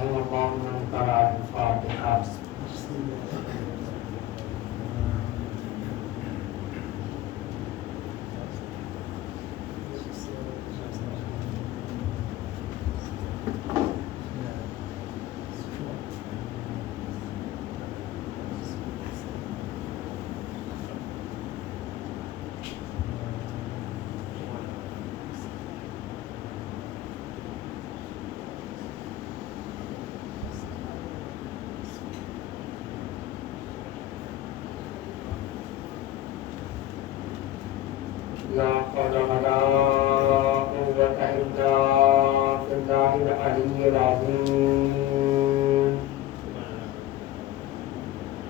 رحم الله من قرأ الفاتحة. لا حول ولا قوة إلا بالله العلي العظيم.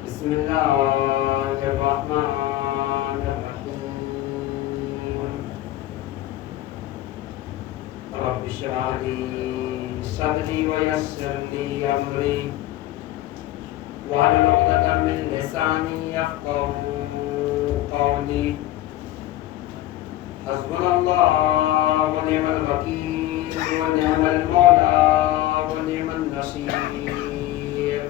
بسم الله الرحمن الرحيم. رب اشرح لي صدري ويسر لي أمري واحلل عقدة من لساني يفقهوا قولي. حسبنا الله ونعم الوكيل ونعم المولى ونعم النصير.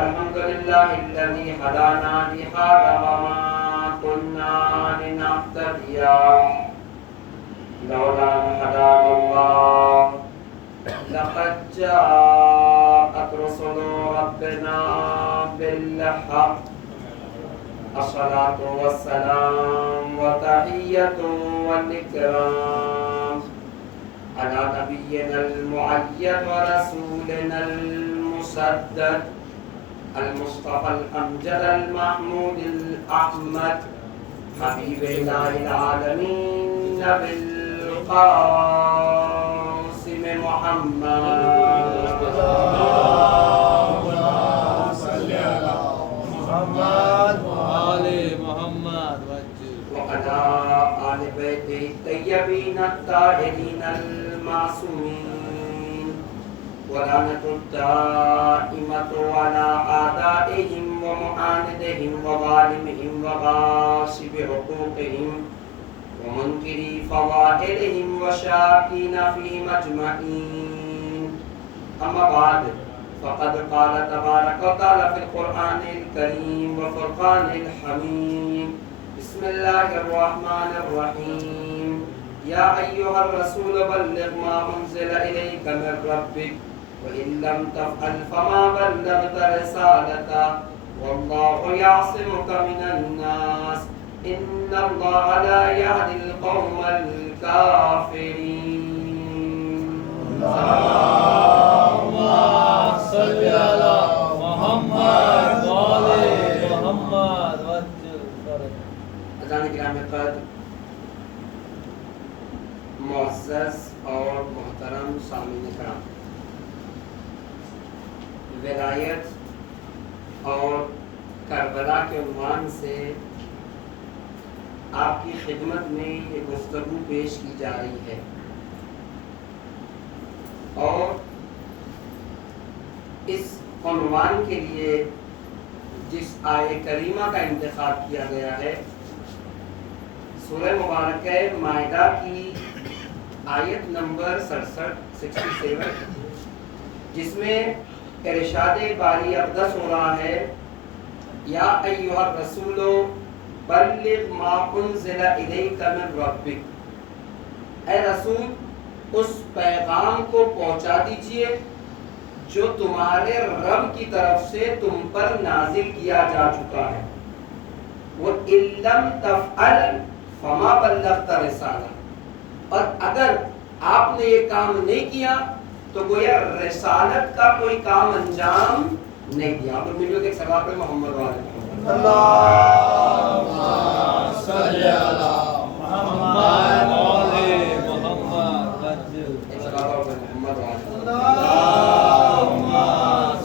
الحمد لله الذي هدانا لهذا وما كنا لنهتدي لولا أن هدانا الله. لقد جاءت رسل ربنا بالحق. الصلاة والسلام وتحية والإكرام على نبينا المعين ورسولنا المسدد المصطفى الأمجد المحمود الأحمد حبيب إله العالمين بالقاسم محمد. آل بیت الطیبین الطاہرین المعصومین ولعنۃ الدائمۃ علی اعدائهم ومعاندهم وظالمهم وغاصب حقوقهم ومنکری فضائلهم وشاکین فیہم اجمعین. اما بعد فقد قال تبارک وتعالی فی القرآن الکریم وفرقان الحمید. بسم الله الرحمن الرحيم. يا أيها الرسول بلغ ما أنزل إليك من ربك وإن لم تفعل فما بلغت رسالته والله يعصمك من الناس إن الله لا يهدي القوم الكافرين. اللهم صل على محمد وعلى محمد. اذان کرام قدر، معزز اور محترم سامعین کرام، ولایت اور کربلا کے عنوان سے آپ کی خدمت میں یہ گفتگو پیش کی جا رہی ہے، اور اس عنوان کے لیے جس آیہ کریمہ کا انتخاب کیا گیا ہے سورہ مبارکہ مائدہ کی آیت نمبر 67 جس میں ارشاد باری اقدس ہو رہا ہے یا ایھا الرسول بلغ ما انزل الیک من ربک. اے رسول اس پیغام کو پہنچا دیجئے جو تمہارے رب کی طرف سے تم پر نازل کیا جا چکا ہے. وَإِن لَّمْ تَفْعَلْ فَمَا بَلَّغْتَ رِسَالَتَهُ. اور اگر آپ نے یہ کام نہیں کیا تو گویا رسالت کا کوئی کام انجام نہیں دیا. آپ مل کے ایک صلوات پڑھیں محمد والے محمد. اللہم صل علی محمد والے محمد. ایک صلوات پڑھیں محمد والے. اللہم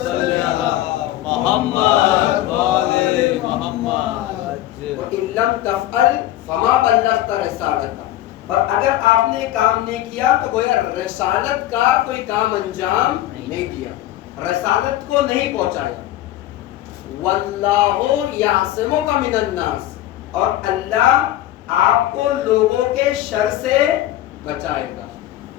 صل علی محمد والے محمد. وَإِن لَّمْ تَفْعَلْ فَمَا بَلَّغْتَ رِسَالَتَهُ. اور اگر آپ نے کام نہیں کیا تو گویا رسالت کا کوئی کام انجام نہیں دیا، رسالت کو نہیں پہنچایا. واللہ یعصمک من الناس. اور اللہ آپ کو لوگوں کے شر سے بچائے گا.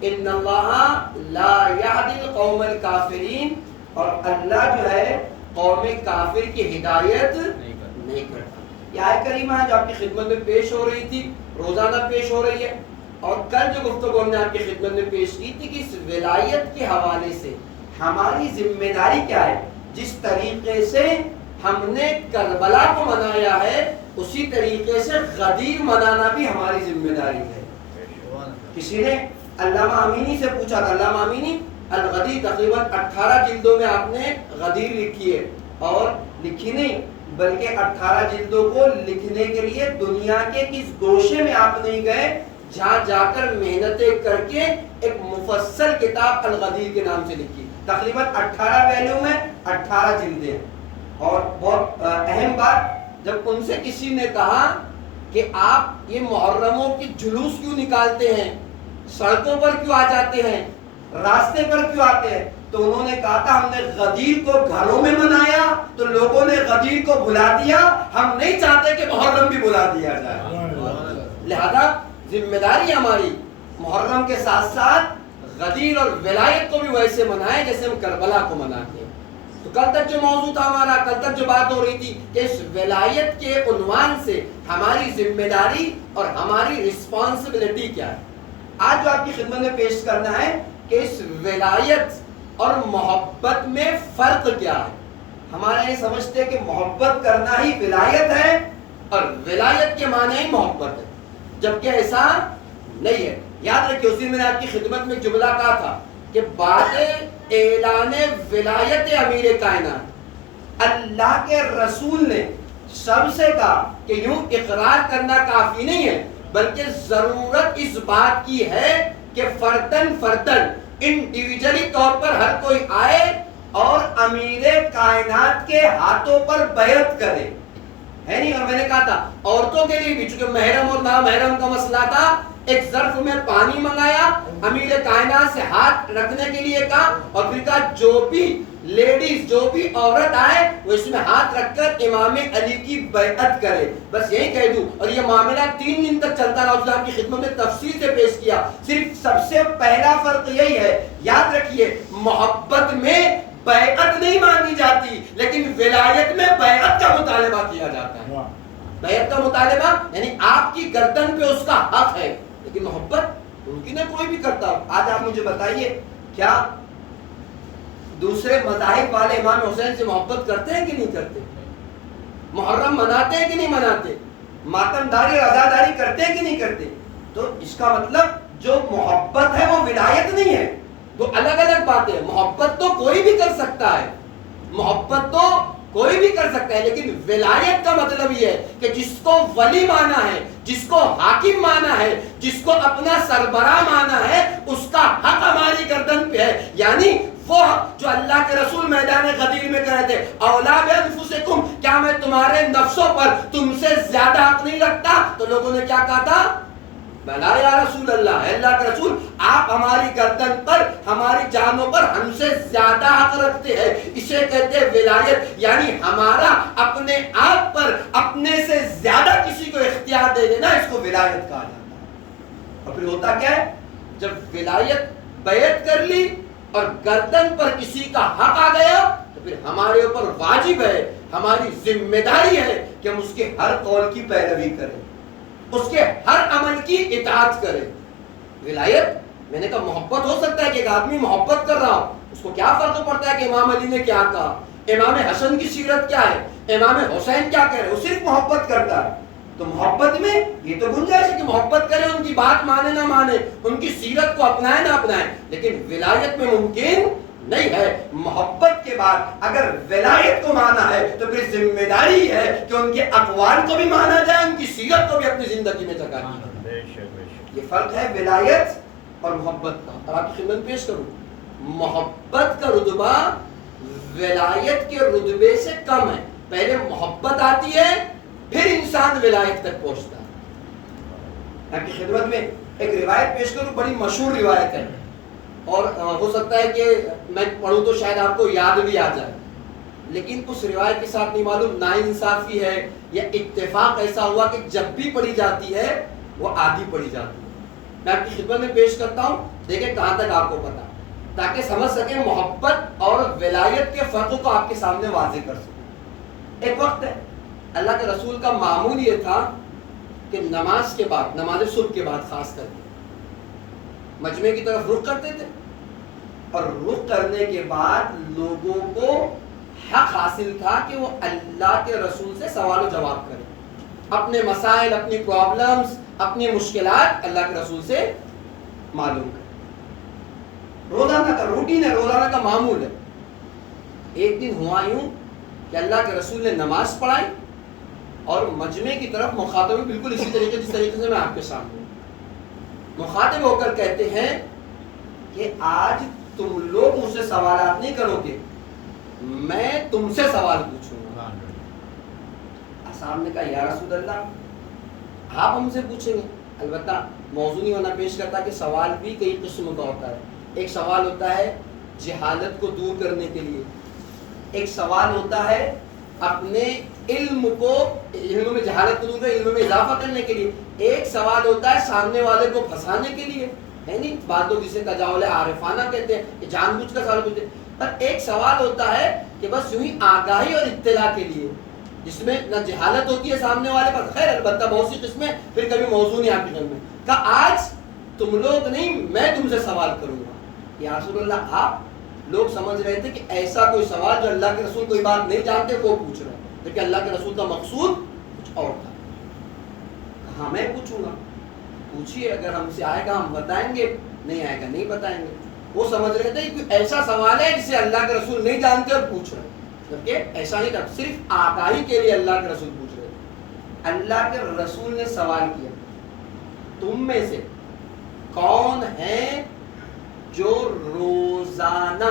ان اللہ لا یہدی القوم الکافرین، اور اللہ جو ہے قوم کافر کی ہدایت نہیں کرتا۔ یہ آیت کریمہ ہے جو آپ کی خدمت میں پیش ہو رہی تھی، روزانہ پیش ہو رہی ہے، اور کل جو گفتگو ہم نے آپ کی خدمت میں پیش کی تھی کہ اس ولایت کے حوالے سے ہماری ذمہ داری کیا ہے۔ جس طریقے سے ہم نے کربلا کو منایا ہے اسی طریقے سے غدیر منانا بھی ہماری ذمہ داری ہے۔ کسی نے علامہ امینی سے پوچھا تھا، علامہ امینی الغدیر تقریباً 18 جلدوں میں آپ نے غدیر لکھی ہے، اور لکھی نہیں بلکہ 18 جلدوں کو لکھنے کے لیے دنیا کے کس گوشے میں آپ نہیں گئے جہاں جا کر محنتیں کر کے ایک مفصل کتاب الغدیر کے نام سے لکھی، تقریباً 18 ویلیوم میں 18 جلدیں ہیں۔ اور بہت اہم بات، جب ان سے کسی نے کہا کہ آپ یہ محرموں کی جلوس کیوں نکالتے ہیں، سڑکوں پر کیوں آ جاتے ہیں، راستے پر کیوں آتے ہیں، تو انہوں نے کہا تھا ہم نے غدیر کو گھروں میں منایا تو لوگوں نے غدیر کو بھلا دیا، ہم نہیں چاہتے کہ محرم بھی بھلا دیا جائے۔ لہذا ذمہ داری ہماری محرم کے ساتھ ساتھ غدیر اور ولایت کو بھی ویسے منائیں جیسے ہم کربلا کو مناتے ہیں۔ تو کل تک جو موضوع تھا ہمارا، کل تک جو بات ہو رہی تھی کہ اس ولایت کے عنوان سے ہماری ذمہ داری اور ہماری رسپانسبلٹی کیا ہے۔ آج جو آپ کی خدمت میں پیش کرنا ہے کہ اس ولایت اور محبت میں فرق کیا ہے۔ ہمارے یہ سمجھتے ہیں کہ محبت کرنا ہی ولایت ہے اور ولایت کے معنی ہی محبت ہے، جبکہ ایسا نہیں ہے۔ یاد رکھیے، اس دن میں نے آپ کی خدمت میں جملہ کہا تھا کہ بعد اعلان ولایت امیر کائنات اللہ کے رسول نے سب سے کہا کہ یوں اقرار کرنا کافی نہیں ہے، بلکہ ضرورت اس بات کی ہے کہ فردن فردن انڈیویجلی طور پر ہر کوئی آئے اور امیر کائنات کے ہاتھوں پر بیعت کرے، ہے نہیں؟ اور میں نے کہا تھا عورتوں کے لیے بھی، چونکہ محرم اور نامحرم کا مسئلہ تھا، ایک ظرف میں پانی منگایا، امیر کائنات سے ہاتھ رکھنے کے لیے کہا، اور پھر کہا جو بھی لیڈیز، جو بھی عورت آئے وہ اس میں ہاتھ رکھ کر امام علی کی بیعت کرے۔ بس یہی کہہ دوں، اور یہ معاملہ 3 دن تک چلتا رہا، اسلام کی خدمت میں تفصیل سے پیش کیا۔ صرف سب سے پہلا فرق یہی ہے، یاد رکھیے، محبت میں بیعت نہیں مانگی جاتی، لیکن ولایت میں بیعت کا مطالبہ کیا جاتا ہے۔ بیعت کا مطالبہ یعنی آپ کی گردن پہ اس کا حق ہے، لیکن محبت ممکن ہے کوئی بھی کرتا ہو۔ آج آپ مجھے بتائیے، کیا دوسرے مذاہب والے امام حسین سے محبت کرتے ہیں کہ نہیں کرتے؟ محرم مناتے ہیں کہ نہیں مناتے؟ ماتم داری اور عزاداری کرتے ہیں کہ نہیں کرتے؟ تو اس کا مطلب جو محبت ہے وہ ولایت نہیں ہے، دو الگ الگ باتیں ہیں۔ محبت تو کوئی بھی کر سکتا ہے، محبت تو کوئی بھی کر سکتا ہے، لیکن ولایت کا مطلب یہ ہے کہ جس کو ولی مانا ہے، جس کو حاکم مانا ہے، جس کو اپنا سربراہ مانا ہے، اس کا حق ہماری گردن پہ ہے۔ یعنی وہ جو اللہ کے رسول میدان غدیر میں کہہ رہے تھے، اولا بانفسکم، کیا میں تمہارے نفسوں پر تم سے زیادہ حق نہیں رکھتا؟ تو لوگوں نے کیا کہا تھا؟ بلا یا رسول اللہ، اے اللہ کے رسول، آپ ہماری گردن پر، ہماری جانوں پر ہم سے زیادہ حق رکھتے ہیں۔ اسے کہتے ہیں ولایت، یعنی ہمارا اپنے آپ پر اپنے سے زیادہ کسی کو اختیار دے دینا، اس کو ولایت کہا جاتا ہے۔ اور پھر ہوتا کیا ہے، جب ولایت بیعت کر لی اور گردن پر کسی کا حق آ گیا تو پھر ہمارے اوپر واجب ہے، ہماری ذمہ داری ہے کہ ہم اس کے ہر قول کی پیروی کریں، اس کے ہر عمل کی اطاعت کرے۔ ولایت، میں نے کہا محبت ہو سکتا ہے کہ ایک آدمی محبت کر رہا ہو، اس کو کیا فرق پڑتا ہے کہ امام علی نے کیا کہا، امام حسن کی سیرت کیا ہے، امام حسین کیا کہہ رہے ہیں، وہ صرف محبت کرتا ہے۔ تو محبت میں یہ تو گنجائش ہے کہ محبت کرے، ان کی بات مانے نہ مانے، ان کی سیرت کو اپنائے نہ اپنائے، لیکن ولایت میں ممکن نہیں ہے۔ محبت کے بعد اگر ولایت کو مانا ہے تو پھر ذمہ داری ہے کہ ان کے اقوال کو بھی مانا جائے، ان کی سیرت کو بھی اپنی زندگی میں جگہ دی جائے۔ یہ فرق ہے ولایت اور محبت کا۔ اور آپ کی خدمت پیش کروں، محبت کا رتبہ ولایت کے رتبے سے کم ہے۔ پہلے محبت آتی ہے، پھر انسان ولایت تک پہنچتا ہے۔ آپ کی خدمت میں ایک روایت پیش کروں، بڑی مشہور روایت ہے، اور ہو سکتا ہے کہ میں پڑھوں تو شاید آپ کو یاد بھی آ جائے، لیکن اس روایت کے ساتھ نہیں معلوم ناانصافی ہے یا اتفاق ایسا ہوا کہ جب بھی پڑھی جاتی ہے وہ آدھی پڑھی جاتی ہے۔ میں آپ کی خدمت میں پیش کرتا ہوں، دیکھیں کہاں تک آپ کو پتا، تاکہ سمجھ سکیں محبت اور ولایت کے فرق کو آپ کے سامنے واضح کر سکیں۔ ایک وقت ہے اللہ کے رسول کا معمول یہ تھا کہ نماز کے بعد، نماز صبح کے بعد خاص کر کے مجمع کی طرف رخ کرتے تھے، اور رخ کرنے کے بعد لوگوں کو حق حاصل تھا کہ وہ اللہ کے رسول سے سوال و جواب کریں، اپنے مسائل، اپنی پرابلمز، اپنی مشکلات اللہ کے رسول سے معلوم کریں۔ روزانہ کا روٹین ہے، روزانہ کا معمول ہے۔ ایک دن ہوا یوں کہ اللہ کے رسول نے نماز پڑھائی اور مجمع کی طرف مخاطب بالکل اسی طریقے جس طریقے سے میں آپ کے سامنے مخاطب ہو کر کہتے ہیں کہ آج تم لوگ مجھ سے سوالات نہیں کرو گے، میں تم سے سوال پوچھوں گا۔ صاحب نے کہا یا رسول اللہ آپ ہم سے پوچھیں گے؟ البتہ موضوع نہیں ہونا پیش کرتا کہ سوال بھی کئی قسم کا ہوتا ہے۔ ایک سوال ہوتا ہے جہالت کو دور کرنے کے لیے، ایک سوال ہوتا ہے اپنے علم میں جہالت کو دور کر علم میں اضافہ کرنے کے لیے، ایک سوال ہوتا ہے سامنے والے کو پھنسانے کے لیے، ہے نہیں؟ بعض لوگ جسے تجاول عارفانہ کہتے ہیں کہ جان بوجھ کر سوال پوچھتے ہیں، پر ایک سوال ہوتا ہے کہ بس یوں ہی آگاہی اور اطلاع کے لیے، جس میں نہ جہالت ہوتی ہے سامنے والے پر، خیر البتہ بہت سی قسمیں پھر کبھی موضوع نہیں آپ کے ذہن میں، کہا آج تم لوگ نہیں میں تم سے سوال کروں گا۔ یا رسول اللہ آپ لوگ سمجھ رہے تھے کہ ایسا کوئی سوال جو اللہ کے رسول کوئی بات نہیں جانتے وہ پوچھ رہے ہیں، لیکن اللہ کے رسول کا مقصود کچھ اور تھا۔ کہا میں پوچھوں گا، پوچھیے، اگر ہم سے آئے گا ہم بتائیں گے، نہیں آئے گا نہیں بتائیں گے۔ وہ سمجھ رہے تھے کہ ایسا سوال ہے جسے اللہ کے رسول نہیں جانتے اور پوچھ رہے ہیں، جبکہ ایسا نہیں تھا، صرف آگاہی کے لیے اللہ کے رسول پوچھ رہے تھے۔ اللہ کے رسول نے سوال کیا تم میں سے کون ہے جو روزانہ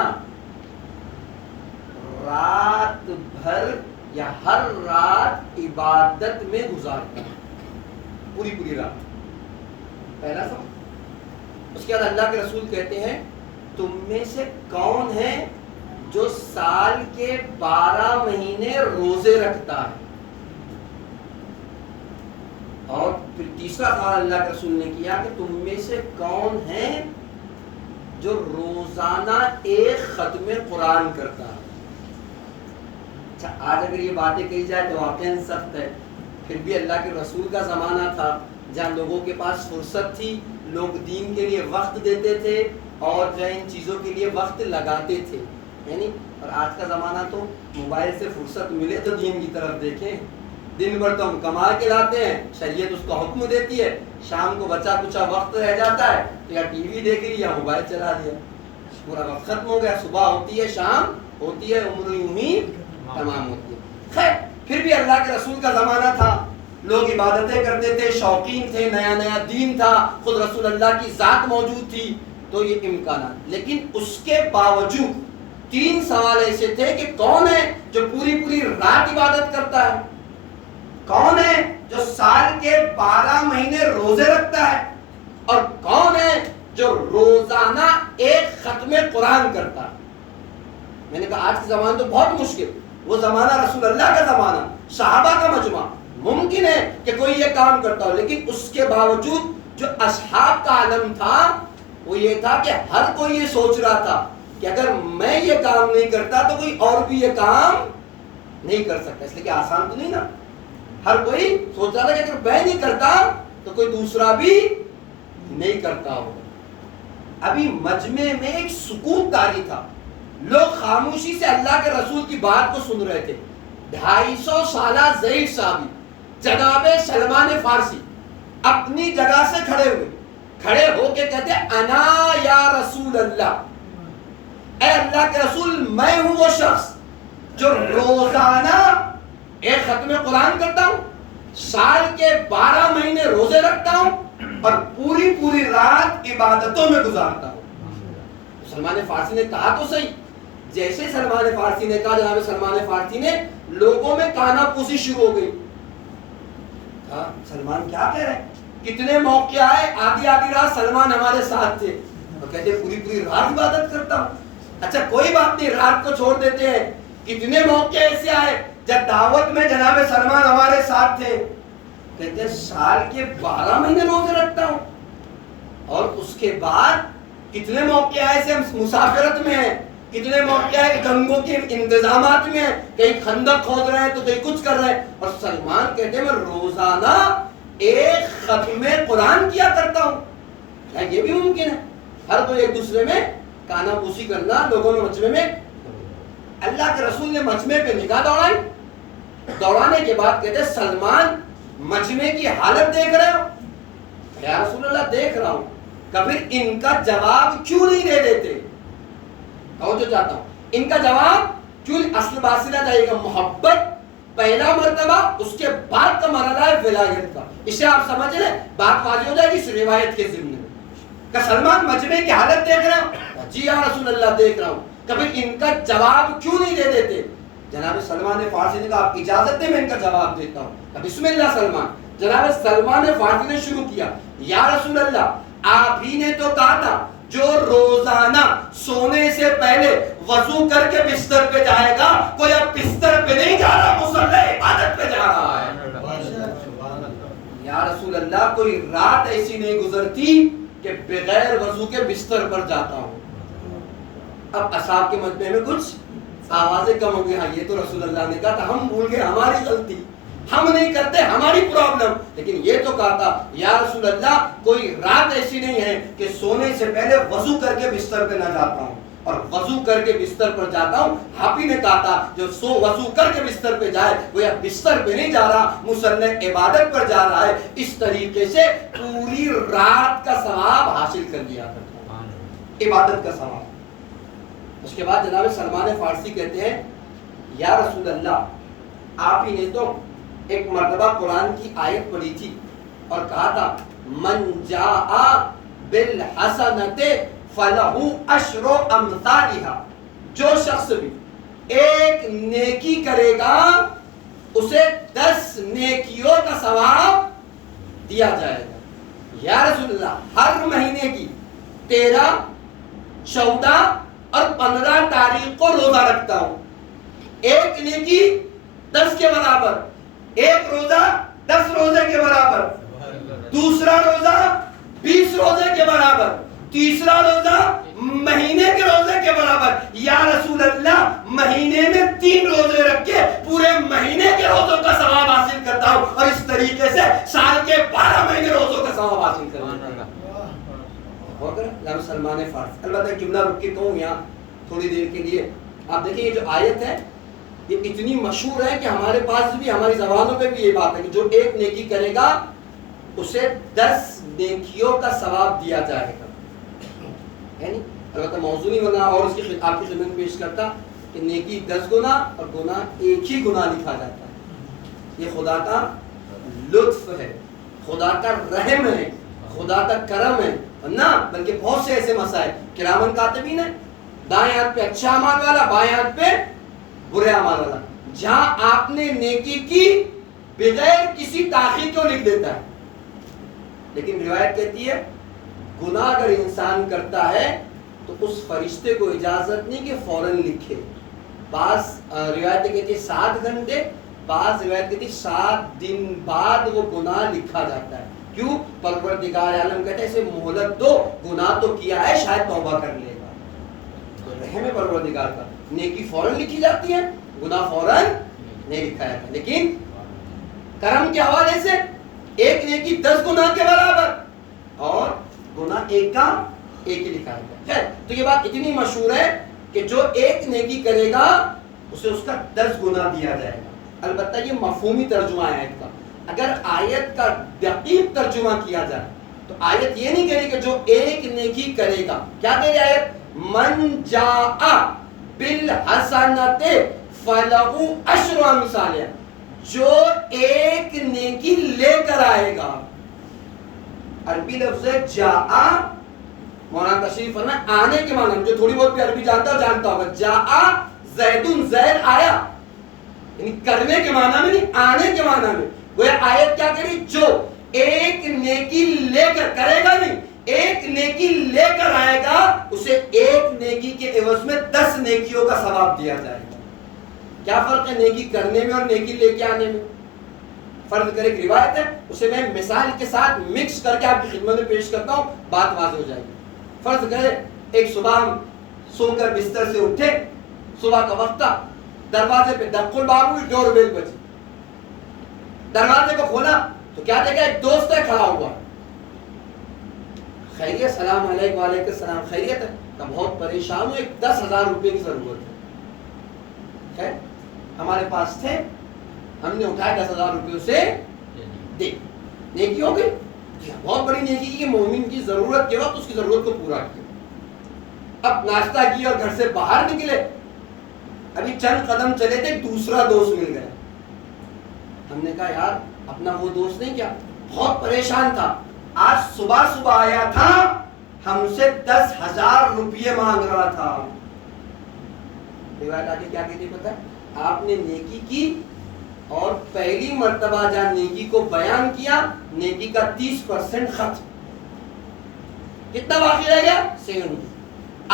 رات بھر یا ہر رات عبادت میں گزارتا ہے، پوری رات؟ پہلا سوال۔ اس کے بعد اللہ کے رسول کہتے ہیں تم میں سے کون ہے جو سال کے 12 مہینے روزے رکھتا ہے؟ اور پھر تیسرا سوال اللہ کے رسول نے کیا کہ تم میں سے کون ہے جو روزانہ ایک ختم قرآن کرتا ہے؟ اچھا آج اگر یہ باتیں کہی جائے تو واقعاً سخت ہے، پھر بھی اللہ کے رسول کا زمانہ تھا جہاں لوگوں کے پاس فرصت تھی، لوگ دین کے لیے وقت دیتے تھے اور جو ان چیزوں کے لیے وقت لگاتے تھے، یعنی اور آج کا زمانہ تو موبائل سے فرصت ملے تو دین کی طرف دیکھیں، دن بھر تو ہم کما کے لاتے ہیں، شریعت اس کا حکم دیتی ہے، شام کو بچا کچا وقت رہ جاتا ہے تو یا ٹی وی دیکھ لی یا موبائل چلا دیا، پورا وقت ختم ہو گیا، صبح ہوتی ہے شام ہوتی ہے، عمر یوں ہی تمام ہوتی ہے۔ خیر پھر بھی اللہ کے رسول کا زمانہ تھا، لوگ عبادتیں کرتے تھے، شوقین تھے، نیا نیا دین تھا، خود رسول اللہ کی ذات موجود تھی، تو یہ امکانات، لیکن اس کے باوجود 3 سوال ایسے تھے کہ کون ہے جو پوری رات عبادت کرتا ہے، کون ہے جو سال کے 12 مہینے روزے رکھتا ہے، اور کون ہے جو روزانہ ایک ختم قرآن کرتا ہے۔ میں نے کہا آج کے زمانے تو بہت مشکل، وہ زمانہ رسول اللہ کا زمانہ، صحابہ کا مجمع، ممکن ہے کہ کوئی یہ کام کرتا ہو، لیکن اس کے باوجود جو اصحاب کا عالم تھا وہ یہ تھا کہ ہر کوئی یہ سوچ رہا تھا کہ اگر میں یہ کام نہیں کرتا تو کوئی اور بھی یہ کام نہیں کر سکتا، اس لیے کہ آسان تو نہیں نا، ہر کوئی سوچ رہا تھا کہ اگر میں نہیں کرتا تو کوئی دوسرا بھی نہیں کرتا ہوگا۔ ابھی مجمع میں ایک سکوت طاری تھا، لوگ خاموشی سے اللہ کے رسول کی بات کو سن رہے تھے۔ 250 سالہ ضعیف صحابی جناب سلمان فارسی اپنی جگہ سے کھڑے ہو کے کہتے انا یا رسول اللہ، اے اللہ کے رسول میں ہوں وہ شخص جو روزانہ ایک ختم قرآن کرتا ہوں، سال کے 12 مہینے روزے رکھتا ہوں اور پوری رات عبادتوں میں گزارتا ہوں۔ سلمان فارسی نے کہا تو صحیح، جیسے سلمان فارسی نے کہا جناب سلمان فارسی نے لوگوں میں کانا پوسی شروع ہو گئی، کہا سلمان کیا کہہ رہے ہیں، کتنے موقع آئے آدھی رات سلمان ہمارے ساتھ تھے اور کہتے پوری رات عبادت کرتا ہوں۔ اچھا کوئی بات نہیں، رات کو چھوڑ دیتے ہیں، کتنے موقع ایسے آئے جب دعوت میں جناب سلمان ہمارے ساتھ تھے، کہتے ہیں سال کے 12 مہینے روزے رکھتا ہوں، اور اس کے بعد کتنے موقع ایسے ہم مسافرت میں ہیں، کتنے موقع ہے جنگوں کے انتظامات میں ہیں، کہیں خندق کھود رہے ہیں تو کہیں کچھ کر رہے ہیں، اور سلمان کہتے ہیں میں روزانہ ایک ختم قرآن کیا کرتا ہوں. کیا یہ بھی ممکن ہے؟ ہر کوئی ایک دوسرے میں کانا پوسی کرنا، لوگوں نے مجمع میں. اللہ کے رسول نے مجمع پہ نگاہ دوڑائی، دوڑانے کے بعد کہتے ہیں سلمان مجمع کی حالت دیکھ رہے ہو؟ یا رسول اللہ دیکھ رہا ہوں. کبھی ان کا جواب کیوں نہیں دے دیتے؟ کہو جو چاہتا ہوں ان کا جواب کیوں. اصل بات سنا جائے گا، محبت پہلا مرتبہ، اس کے بعد کا مرحلہ ہے ولایت کا. اسے آپ سمجھ لیں، بات واضح ہو جائے گی اس روایت کے ضمن میں. کہ سلمان مجمع کی حالت دیکھ رہے ہو؟ جی یا رسول اللہ دیکھ رہا ہوں. کبھی ان کا جواب کیوں نہیں دے دیتے؟ جناب سلمان فارسی نے کہا آپ اجازت دیں میں ان کا جواب دیتا ہوں. بسم اللہ سلمان. جناب سلمان فارسی نے شروع کیا، یا رسول اللہ آپ ہی نے تو کہا تھا جو روزانہ سونے سے پہلے وضو کر کے بستر پہ جائے گا، کوئی اب بستر پہ نہیں جا رہا، مصلی عبادت پہ جا رہا ہے. یا رسول اللہ کوئی رات ایسی نہیں گزرتی کہ بغیر وضو کے بستر پر جاتا ہوں. اب اصحاب کے مجمع میں کچھ آوازیں کم ہو گئی. ہاں یہ تو رسول اللہ نے کہا تھا، ہم بھول گئے، ہماری غلطی، ہم نہیں کرتے، ہماری پرابلم. لیکن یہ تو کہا تھا یا رسول اللہ کوئی رات ایسی نہیں ہے کہ سونے سے پہلے وضو کر کے بستر پہ نہ جاتا ہوں، اور وضو کر کے بستر پر جاتا ہوں. آپ ہی نے کہا تھا جو وضو کر کے بستر پہ جائے وہ یا بستر پہ نہیں جا رہا، مصلی عبادت پر جا رہا ہے. اس طریقے سے پوری رات کا ثواب حاصل کر لیا کرتا ہوں، عبادت کا ثواب. اس کے بعد جناب سلمان فارسی کہتے ہیں یا رسول اللہ آپ ہی نے تو ایک مرتبہ قرآن کی آیت پڑھی تھی اور کہا تھا من جاء بالحسنۃ فلہ عشر امثالها، جو شخص بھی ایک نیکی کرے گا اسے 10 نیکیوں کا ثواب دیا جائے گا. یا رسول اللہ ہر مہینے کی 13، 14 اور 15 تاریخ کو روزہ رکھتا ہوں، ایک نیکی 10 کے برابر، ایک روزہ 10 روزے کے برابر، دوسرا روزہ 20 روزے کے برابر، تیسرا روزہ مہینے کے روزے کے برابر. یا رسول اللہ مہینے میں 3 روزے رکھ کے پورے مہینے کے روزوں کا ثواب حاصل کرتا ہوں، اور اس طریقے سے سال کے 12 مہینے روزوں کا ثواب حاصل کرتا ہوں. سلمان فارسی. البتہ جملہ رک کے کہوں یہاں تھوڑی دیر کے لیے، آپ دیکھیں یہ جو آیت ہے یہ اتنی مشہور ہے کہ ہمارے پاس بھی، ہماری زبانوں پہ بھی یہ بات ہے کہ جو ایک نیکی کرے گا اسے 10 نیکیوں کا ثواب دیا جائے گا. یعنی البتہ موضوع نہیں بنا اور اس کی آپ کی خدمت میں پیش کرتا کہ نیکی 10 گنا اور گناہ ایک ہی گناہ لکھا جاتا ہے. یہ خدا کا لطف ہے، خدا کا رحم ہے، خدا کا کرم ہے. نہ بلکہ بہت سے ایسے مسائل کرامن کاتبین ہیں، دائیں ہاتھ پہ اچھا اعمال والا، بائیں ہاتھ پہ برے اعمال والا. جہاں آپ نے نیکی کی بغیر کسی تاخیر کو لکھ دیتا ہے. لیکن روایت کہتی ہے گناہ اگر انسان کرتا ہے تو اس فرشتے کو اجازت نہیں کہ فوراً لکھے. بعض روایتیں کہتی ہے 7 گھنٹے، بعض روایت کہتی ہے 7 دن بعد وہ گناہ لکھا جاتا ہے. کیوں؟ پروردگار عالم کہتے ہیں اسے مہلت دو، گناہ تو کیا ہے شاید توبہ کر لے گا. تو رحم ہے پروردگار کا، نیکی فوراً لکھی جاتی ہے، گناہ فوراً نہیں لکھا جاتا. لیکن کرم کے حوالے سے ایک نیکی 10 گناہ کے برابر اور گناہ ایک کا ایک ہی لکھا جاتا ہے. تو یہ بات اتنی مشہور ہے کہ جو ایک نیکی کرے گا اسے اس کا 10 گناہ دیا جائے گا. البتہ یہ مفہومی ترجمہ ہے آیت کا. اگر آیت کا دقیق ترجمہ کیا جائے تو آیت یہ نہیں کہہ رہی کہ جو ایک نیکی کرے گا. کیا کہہ رہی آیت؟ من جاء بالحسنۃ فلہ عشر امثالها، جو ایک نیکی لے کر آئے گا. عربی لفظ ہے جاء، مولانا تشریف فرمائے آنے کے معنی، جو تھوڑی بہت بھی عربی جانتا ہو جانتا ہوگا. جاء زیدن، زید آیا، یعنی کرنے کے معنی میں نہیں، آنے کے معنی میں. وہ آیت کیا کری؟ جو ایک نیکی لے کر کرے گا نہیں، ایک نیکی لے کر آئے گا اسے ایک نیکی کے عوض میں 10 نیکیوں کا ثواب دیا جائے گا. کیا فرق ہے نیکی کرنے میں اور نیکی لے کے آنے میں؟ فرض کر ایک روایت ہے، اسے میں مثال کے ساتھ مکس کر کے آپ کی خدمت میں پیش کرتا ہوں، بات واضح ہو جائے گی. فرض کرے ایک صبح ہم سو کر بستر سے اٹھے، صبح کا وقت تھا، دروازے پہ دق الباب ہوئی، ڈور بیل بجی، دروازے کو کھولا تو کیا دیکھا؟ ایک دوست ہے کھڑا ہوا، خیریت؟ سلام علیکم۔ وعلیکم السلام، خیریت ہے؟ بہت پریشان ہوں، ایک 10,000 روپے کی ضرورت ہے۔ خیر ہمارے پاس تھے، ہم نے اٹھائے 10,000 روپے اسے دے، نیکی ہو گئی، بہت بڑی نیکی کی، مومن کی ضرورت کے وقت اس کی ضرورت کو پورا کیا۔ اب ناشتہ کیا اور گھر سے باہر نکلے، ابھی چند قدم چلے تھے، دوسرا دوست مل گیا۔ ہم نے کہا یار اپنا وہ دوست نہیں کیا، بہت پریشان تھا، آج صبح صبح آیا تھا، ہم سے 10,000 روپے مانگ رہا تھا۔ روایت آگے کیا کہتی پتہ ہے؟ آپ نے نیکی کی اور پہلی مرتبہ جہاں نیکی کو بیان کیا، نیکی کا 30% ختم، کتنا باقی رہ گیا؟ 7۔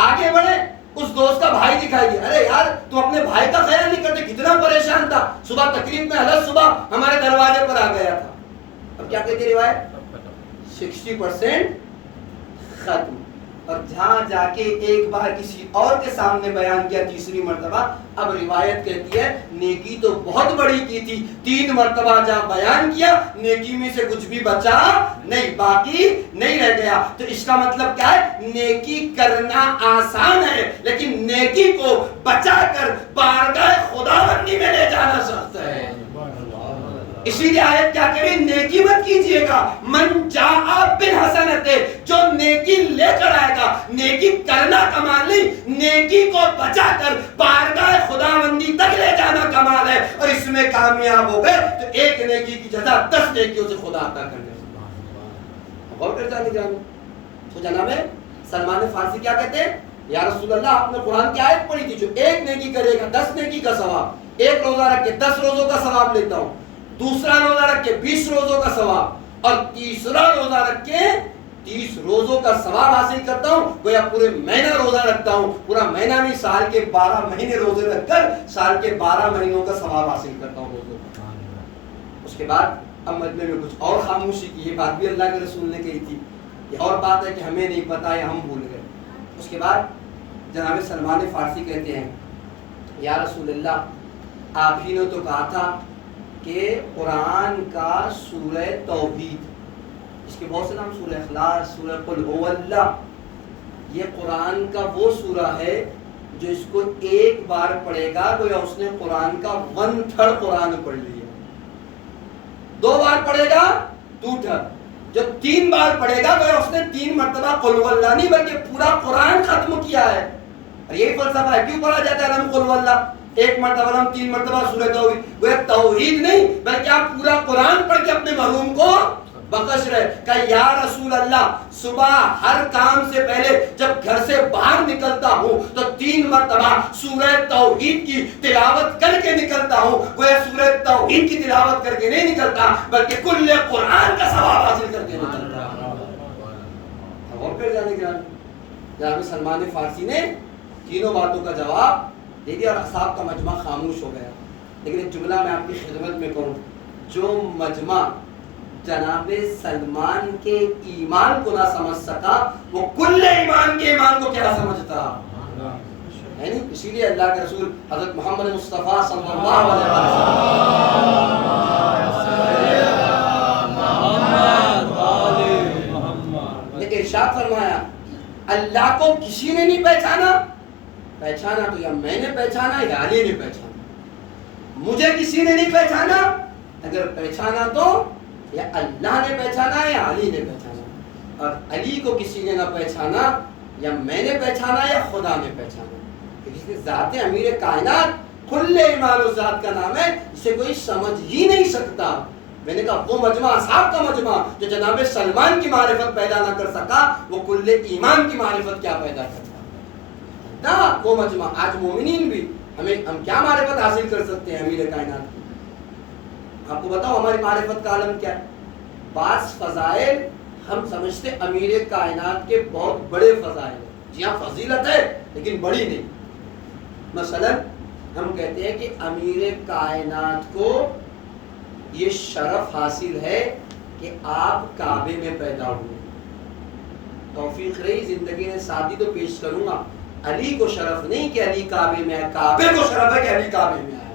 آگے بڑھے، اس دوست کا بھائی دکھائی دیا، ارے یار تم اپنے بھائی کا خیال نہیں کرتے، کتنا پریشان تھا، صبح تقریب میں حضرت صبح ہمارے دروازے پر آ گیا تھا۔ اب کیا کہتی روایت؟ 60% ختم۔ اور جہاں جا کے ایک بار کسی اور کے سامنے بیان کیا تیسری مرتبہ، اب روایت کہتی ہے نیکی تو بہت بڑی کی تھی، 3 مرتبہ جہاں بیان کیا، نیکی میں سے کچھ بھی بچا نہیں، باقی نہیں رہ گیا۔ تو اس کا مطلب کیا ہے؟ نیکی کرنا آسان ہے، لیکن نیکی کو بچا کر بارگاہ خداوندی میں لے جانا سخت ہے۔ اسی لیے آیت کیا کہہ رہی؟ نیکی مت کیجئے گا، من جاء بالحسنۃ، جو نیکی لے کر آئے گا، نیکی کرنا کمال نہیں، نیکی کو بچا کر بارگاہ خداوندی تک لے جانا کمال ہے، اور اس میں کامیاب ہو گئے تو ایک نیکی کی جزا 10 نیکیوں سے خدا عطا کر دے۔ غور کر جانے جانے تو جناب سلمان فارسی کیا کہتے ہیں؟ یا رسول اللہ آپ نے قرآن کی آیت پڑھی تھی، جو ایک نیکی کرے گا 10 نیکی کا ثواب، ایک روزہ رکھ کے 10 روزوں کا ثواب لیتا ہوں، دوسرا روزہ رکھ کے 20 روزوں کا ثواب، اور تیسرا روزہ رکھ کے 30 روزوں کا ثواب حاصل کرتا ہوں، گویا پورے مہینہ روزہ رکھتا ہوں، پورا مہینہ نہیں، سال کے 12 مہینے روزے رکھ کر سال کے 12 مہینوں کا ثواب حاصل کرتا ہوں روزوں کا۔ اس کے بعد اب مجمع میں کچھ اور خاموشی کی، یہ بات بھی اللہ کے رسول نے کہی تھی، یہ اور بات ہے کہ ہمیں نہیں پتا یا ہم بھول گئے۔ اس کے بعد جناب سلمان فارسی کہتے ہیں یا رسول اللہ آپ ہی نے تو کہا تھا کہ قرآن کا سورہ توحید، اس کے بہت سے نام، سورہ اخلاص، سورہ قل هو اللہ، یہ قرآن کا وہ سورہ ہے جو اس کو ایک بار پڑھے گا گویا اس نے قرآن کا 1/3 قرآن پڑھ لیا، 2 بار پڑھے گا 2/3، جو 3 بار پڑھے گا گویا اس نے 3 مرتبہ قل هو اللہ نہیں بلکہ پورا قرآن ختم کیا ہے۔ اور یہی فلسفہ ہے، کیوں پڑھا جاتا ہے لم قل هو اللہ، 1 مرتبہ لم 3 مرتبہ سورہ توحید، گویا توحید نہیں بلکہ آپ پورا قرآن پڑھ کے اپنے محروم کو بخش رہے۔ کہ یا رسول اللہ صبح ہر کام سے پہلے جب گھر سے باہر نکلتا ہوں تو 3 مرتبہ سورہ توحید کی تلاوت کر کے نکلتا ہوں، گویا سورہ توحید کی تلاوت کر کے نہیں نکلتا بلکہ کل قرآن کا ثواب حاصل کر کے نکلتا۔ اور پھر جانے کے جناب سلمان فارسی نے تینوں باتوں کا جواب دے دیا اور اصحاب کا مجمع خاموش ہو گیا۔ لیکن ایک جملہ میں آپ کی خدمت میں کہوں، جو مجمع جناب سلمان کے ایمان کو نہ سمجھ سکا وہ کل ایمان کے ایمان کو کیا سمجھتا ہے نہیں؟ اسی لیے اللہ کے رسول حضرت محمد مصطفیٰ صلی اللہ علیہ وسلم نے ارشاد فرمایا اللہ کو کسی نے نہیں پہچانا، پہچانا تو یا میں نے پہچانا یا علی نے پہچانا، مجھے کسی نے نہیں پہچانا، اگر پہچانا تو یا اللہ نے پہچانا یا علی نے پہچانا، اور علی کو کسی نے نہ پہچانا یا میں نے پہچانا یا خدا نے پہچانا، کیونکہ ذات امیر کائنات کل ایمان و ذات کا نام ہے، اسے کوئی سمجھ ہی نہیں سکتا۔ میں نے کہا وہ مجمع اصحاب کا مجمع جو جناب سلمان کی معرفت پیدا نہ کر سکا وہ کل ایمان کی معرفت کیا پیدا کرتا نا؟ وہ مجمع آج مومنین بھی ہم کیا معرفت حاصل کر سکتے ہیں امیر کائنات کی؟ آپ کو بتاؤ ہماری معرفت کا عالم کیا ہے؟ بعض فضائل ہم سمجھتے امیر کائنات کے بہت بڑے فضائل ہیں، جی ہاں فضیلت ہے لیکن بڑی نہیں۔ مثلا ہم کہتے ہیں کہ امیر کائنات کو یہ شرف حاصل ہے کہ آپ کعبے میں پیدا ہوئے، توفیق رہی زندگی میں ساتھی تو پیش کروں گا، علی کو شرف نہیں کہ علی کعبے میں ہے، کعبے کو شرف ہے کہ علی کعبے میں آیا.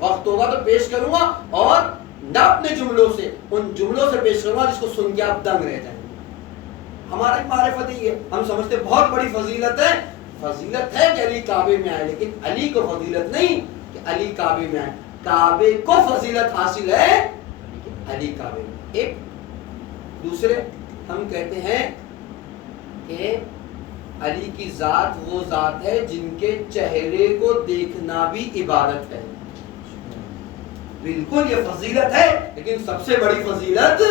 وقت ہوگا تو پیش کروں گا، اور نہ اپنے جملوں سے، ان جملوں سے پیش کروں گا جس کو سن کے آپ دنگ رہ جائیں. ہماری معرفت ہی ہے، ہم سمجھتے بہت بڑی فضیلت ہے، فضیلت ہے کہ علی کعبے میں آئے، لیکن علی کو فضیلت نہیں کہ علی کعبے میں آئے. کعبے کو فضیلت حاصل ہے علی کعبے میں. ایک دوسرے ہم کہتے ہیں کہ علی کی ذات وہ ذات ہے جن کے چہرے کو دیکھنا بھی عبادت ہے. بالکل یہ فضیلت ہے، لیکن سب سے بڑی فضیلت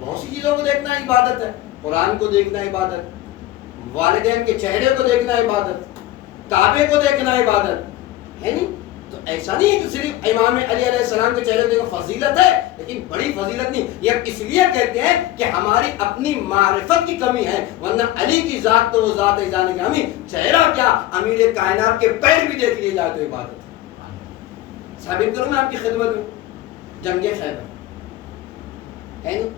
بہت سی چیزوں کو دیکھنا عبادت ہے. قرآن کو دیکھنا عبادت، والدین کے چہرے کو دیکھنا عبادت، کعبے کو دیکھنا عبادت ہے. نہیں تو ایسا نہیں ہے کہ صرف امام علی علیہ السلام کے چہرے کو دیکھنا فضیلت ہے، لیکن بڑی فضیلت نہیں. یہ اس لیے کہتے ہیں کہ ہماری اپنی معرفت کی کمی ہے، ورنہ علی کی ذات تو وہ ذات ہے جانے کا ہمیں چہرہ کیا امیر کائنات کے پیر بھی دیکھ لیے جائے تو عبادت. ثابت کروں میں آپ کی خدمت میں جنگ خیبر ہے نہیں،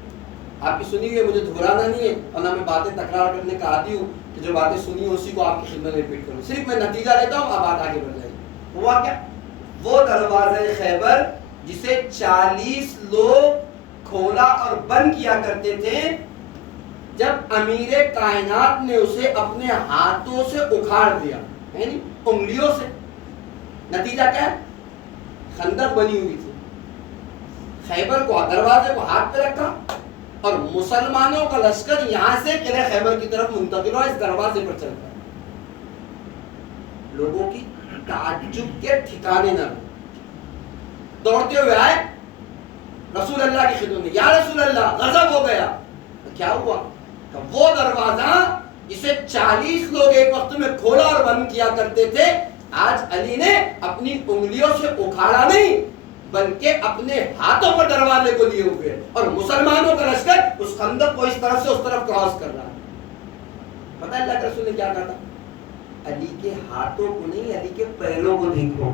آپ کی سنی ہوئی ہے، مجھے دہرانا نہیں ہے، اور نہ میں باتیں تکرار کرنے کا عادی ہوں کہ جو باتیں سنی اسی کو آپ کی خدمت میں ریپیٹ کروں. صرف میں نتیجہ لیتا ہوں، اب بات آگے بڑھ جائے. ہوا کیا؟ وہ دروازہ خیبر جسے 40 لوگ کھولا اور بند کیا کرتے تھے، جب امیر کائنات نے اسے اپنے ہاتھوں سے اکھاڑ دیا، یعنی انگلیوں سے، نتیجہ کیا ہے؟ خندق بنی ہوئی تھی، خیبر کو دروازے کو ہاتھ پہ رکھا اور مسلمانوں کا لشکر یہاں سے قلعہ خیبر کی طرف منتقل ہوا، اس دروازے پر چل کر. لوگوں کی تعجب کے ٹھکانے نہ رہے، دوڑتے ہوئے آئے رسول اللہ کی خدمت میں، یا رسول اللہ غضب ہو گیا. کیا ہوا؟ کہ وہ دروازہ جسے 40 لوگ ایک وقت میں کھولا اور بند کیا کرتے تھے، آج علی نے اپنی انگلیوں سے اکھاڑا نہیں بلکہ اپنے ہاتھوں پر دروازے کو لیے ہوئے، اور مسلمانوں کا لشکر اس خندق کو اس طرف سے اس طرف کراس کر رہا ہے. پتہ ہے اللہ کے رسول نے کیا کہا تھا؟ علی کے ہاتھوں کو نہیں، علی کے پیروں کو دیکھو.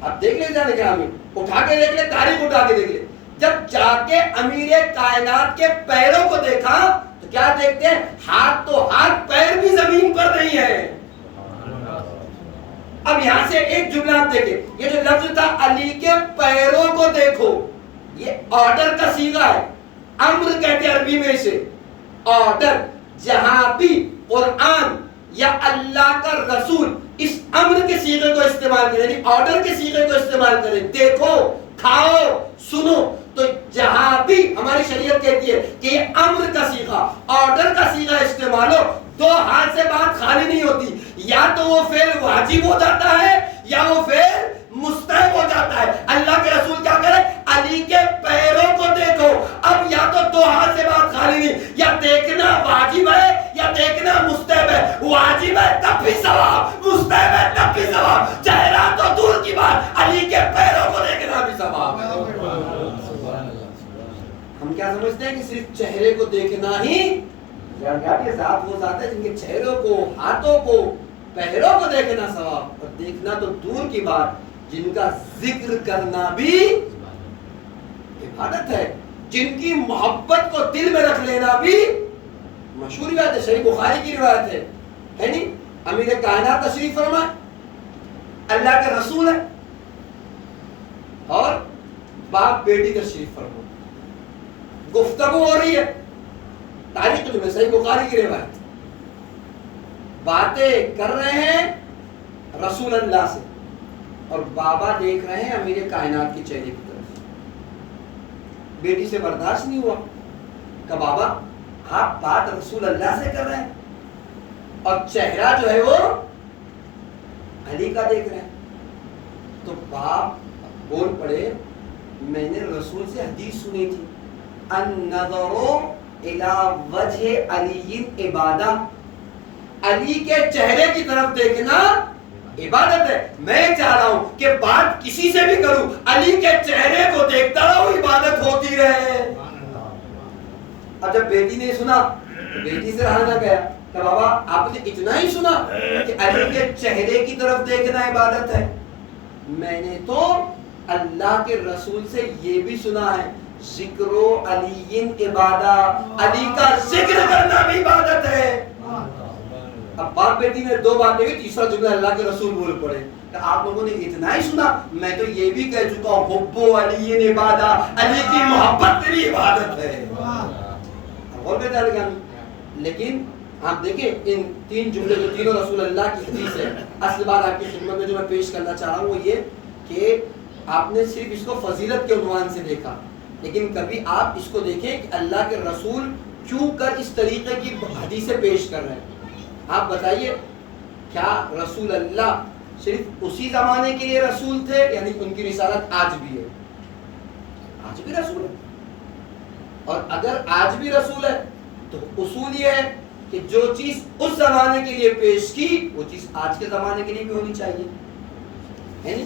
اب دیکھ لے جانے کیا ہمیں اٹھا کے دیکھ لے، تاریخ اٹھا کے دیکھ لے. جب جا کے امیر کائنات کے پیروں کو دیکھا تو کیا دیکھتے ہیں؟ ہاتھ تو ہاتھ، پیر بھی زمین پر نہیں ہے. اب یہاں سے ایک جملہ آپ دیکھیں، یہ جو لفظ تھا علی کے پیروں کو دیکھو، یہ آرڈر کا صیغہ ہے. امر کہتے ہیں عربی میں اسے، آرڈر. جہاں بھی قرآن یا اللہ کا رسول اس امر کے صیغے کو استعمال کریں، یعنی آرڈر کے صیغے کو استعمال کریں، دیکھو، کھاؤ، سنو، تو جہاں بھی ہماری شریعت کہتی ہے کہ یہ امر کا صیغہ، آرڈر کا صیغہ استعمال ہو، دو ہاتھ سے بات خالی نہیں ہوتی. یا تو وہ فعل واجب ہو جاتا ہے یا وہ فعل مستحب ہو جاتا ہے. اللہ کے رسول کیا کرے؟ علی کے پیروں کو دیکھو. اب یا تو دو ہاتھ سے بات خالی نہیں، یا دیکھنا واجب ہے یا دیکھنا مستحب ہے. واجب ہے تب بھی ثواب، مستحب ہے تب بھی ثواب. چہرہ تو دور کی بات، علی کے پیروں کو دیکھنا بھی ثواب ہے. ہم کیا سمجھتے ہیں کہ صرف چہرے کو دیکھنا ہی، ذات وہ ذات ہے جن کے چہروں کو، ہاتھوں کو، پیروں کو دیکھنا ثواب، اور دیکھنا تو دور کی بات جن کا ذکر کرنا بھی عبادت ہے، جن کی محبت کو دل میں رکھ لینا بھی. مشہور روایت ہے، صحیح بخاری کی روایت ہے نہیں؟ امیر کائنات تشریف فرمائے، اللہ کے رسول ہے، اور باپ بیٹی تشریف فرمائے، گفتگو ہو رہی ہے، تاریخ میں صحیح بخاری کی روایت، باتیں کر رہے ہیں رسول اللہ سے، اور بابا دیکھ رہے ہیں امیر کائنات کے چہرے کی طرف. بیٹی سے برداشت نہیں ہوا کہ بابا آپ بات رسول اللہ سے کر رہے ہیں اور چہرہ جو ہے وہ علی کا دیکھ رہے ہیں. تو باپ بول پڑے، میں نے رسول سے حدیث سنی تھی، النظر الی وجہ علی عبادہ، علی کے چہرے کی طرف دیکھنا عبادت ہے. میں چاہ رہا ہوں کہ بات کسی سے بھی کروں، علی کے چہرے کو دیکھتا رہوں، عبادت ہوتی رہے. اب جب بیٹی نے سنا تو بیٹی سے رہا نہ گیا کہ بابا آپ نے اتنا ہی سنا کہ علی کے چہرے کی طرف دیکھنا عبادت ہے؟ میں نے تو اللہ کے رسول سے یہ بھی سنا ہے، ذکر علی عبادت، علی کا ذکر کرنا بھی عبادت ہے۔ اب باپ بیٹی نے دو باتیں بھی، تیسرا جملہ اللہ کے رسول بول پڑے کہ آپ لوگوں نے اتنا ہی سنا، میں تو یہ بھی کہہ چکا ہوں حب علی عبادت، علی کی محبت بھی عبادت ہے۔ اور کہتا ہے لیکن آپ دیکھیں ان تین جملے جو تینوں رسول اللہ کی حدیث ہے، اصل بات آپ کی خدمت میں جو میں پیش کرنا چاہ رہا ہوں وہ یہ کہ آپ نے صرف اس کو فضیلت کے عنوان سے دیکھا، لیکن کبھی آپ اس کو دیکھیں کہ اللہ کے رسول کیوں کر اس طریقے کی حدیثیں پیش کر رہے ہیں۔ آپ بتائیے کیا رسول اللہ صرف اسی زمانے کے لیے رسول تھے، یعنی ان کی رسالت آج بھی ہے؟ آج بھی رسول ہے، اور اگر آج بھی رسول ہے تو اصول یہ ہے کہ جو چیز اس زمانے کے لیے پیش کی وہ چیز آج کے زمانے کے لیے بھی ہونی چاہیے، ہے نہیں؟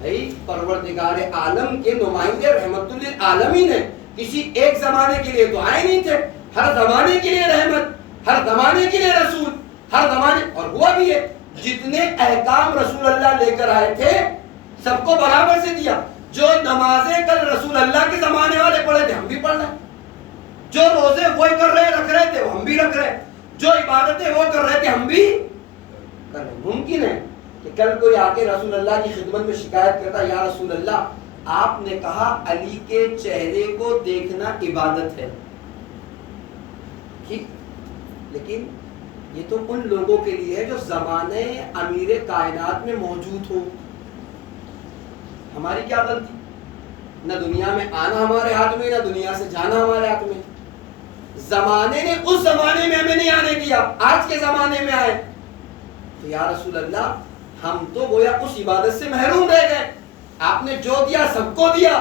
بھائی پروردگار عالم کے نمائندے رحمت للعالمین ہیں، کسی ایک زمانے کے لیے تو آئے نہیں تھے، ہر زمانے کے لیے رحمت، ہر زمانے کے لیے رسول، ہر زمانے، اور ہوا بھی ہے جتنے احکام رسول اللہ لے کر آئے تھے سب کو برابر سے دیا۔ جو نمازیں کل رسول اللہ کے زمانے والے پڑھے تھے ہم بھی پڑھ رہے ہیں، جو روزے وہی کر رکھ رہے تھے وہ ہم بھی رکھ رہے ہیں، جو عبادتیں وہ کر رہے تھے ہم بھی کر رہے ہیں۔ ممکن ہے کہ کل کوئی آ کے رسول اللہ کی خدمت میں شکایت کرتا، یا رسول اللہ آپ نے کہا علی کے چہرے کو دیکھنا عبادت ہے، ٹھیک، لیکن یہ تو ان لوگوں کے لیے ہے جو زمانے امیر کائنات میں موجود ہو۔ ہماری کیا غلطی؟ نہ دنیا میں آنا ہمارے ہاتھ میں، نہ دنیا سے جانا ہمارے ہاتھ میں۔ زمانے نے اس زمانے میں ہمیں نہیں آنے دیا، آج کے زمانے میں آئے تو یا رسول اللہ ہم تو گویا اس عبادت سے محروم رہ گئے۔ آپ نے جو دیا سب کو دیا،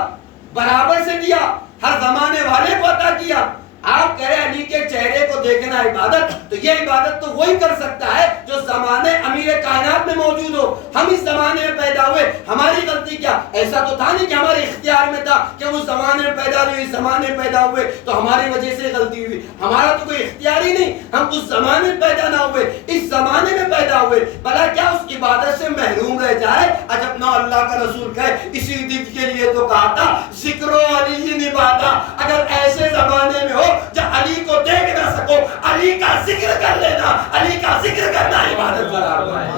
برابر سے دیا، ہر زمانے والے کو عطا کیا۔ آپ کہہ رہے علی کے چہرے کو دیکھنا عبادت، تو یہ عبادت تو وہی کر سکتا ہے جو زمانے امیر کائنات میں موجود ہو۔ ہم اس زمانے میں پیدا ہوئے، ہماری غلطی کیا؟ ایسا تو تھا نہیں کہ ہمارے اختیار میں تھا کہ اس زمانے میں پیدا ہوئے، اس زمانے میں پیدا ہوئے تو ہماری وجہ سے غلطی ہوئی۔ ہمارا تو کوئی اختیار ہی نہیں، ہم اس زمانے میں پیدا نہ ہوئے، اس زمانے میں پیدا ہوئے، بھلا کیا اس عبادت سے محروم رہ جائے؟ عجب نہ اللہ کا رسول کہے اسی دن کے لیے تو کہا تھا ذکر علی عبادت۔ اگر ایسے زمانے میں ہو جب علی کو دیکھ نہ سکو، علی کا ذکر کر لینا، علی کا ذکر کرنا عبادت برابر ہے۔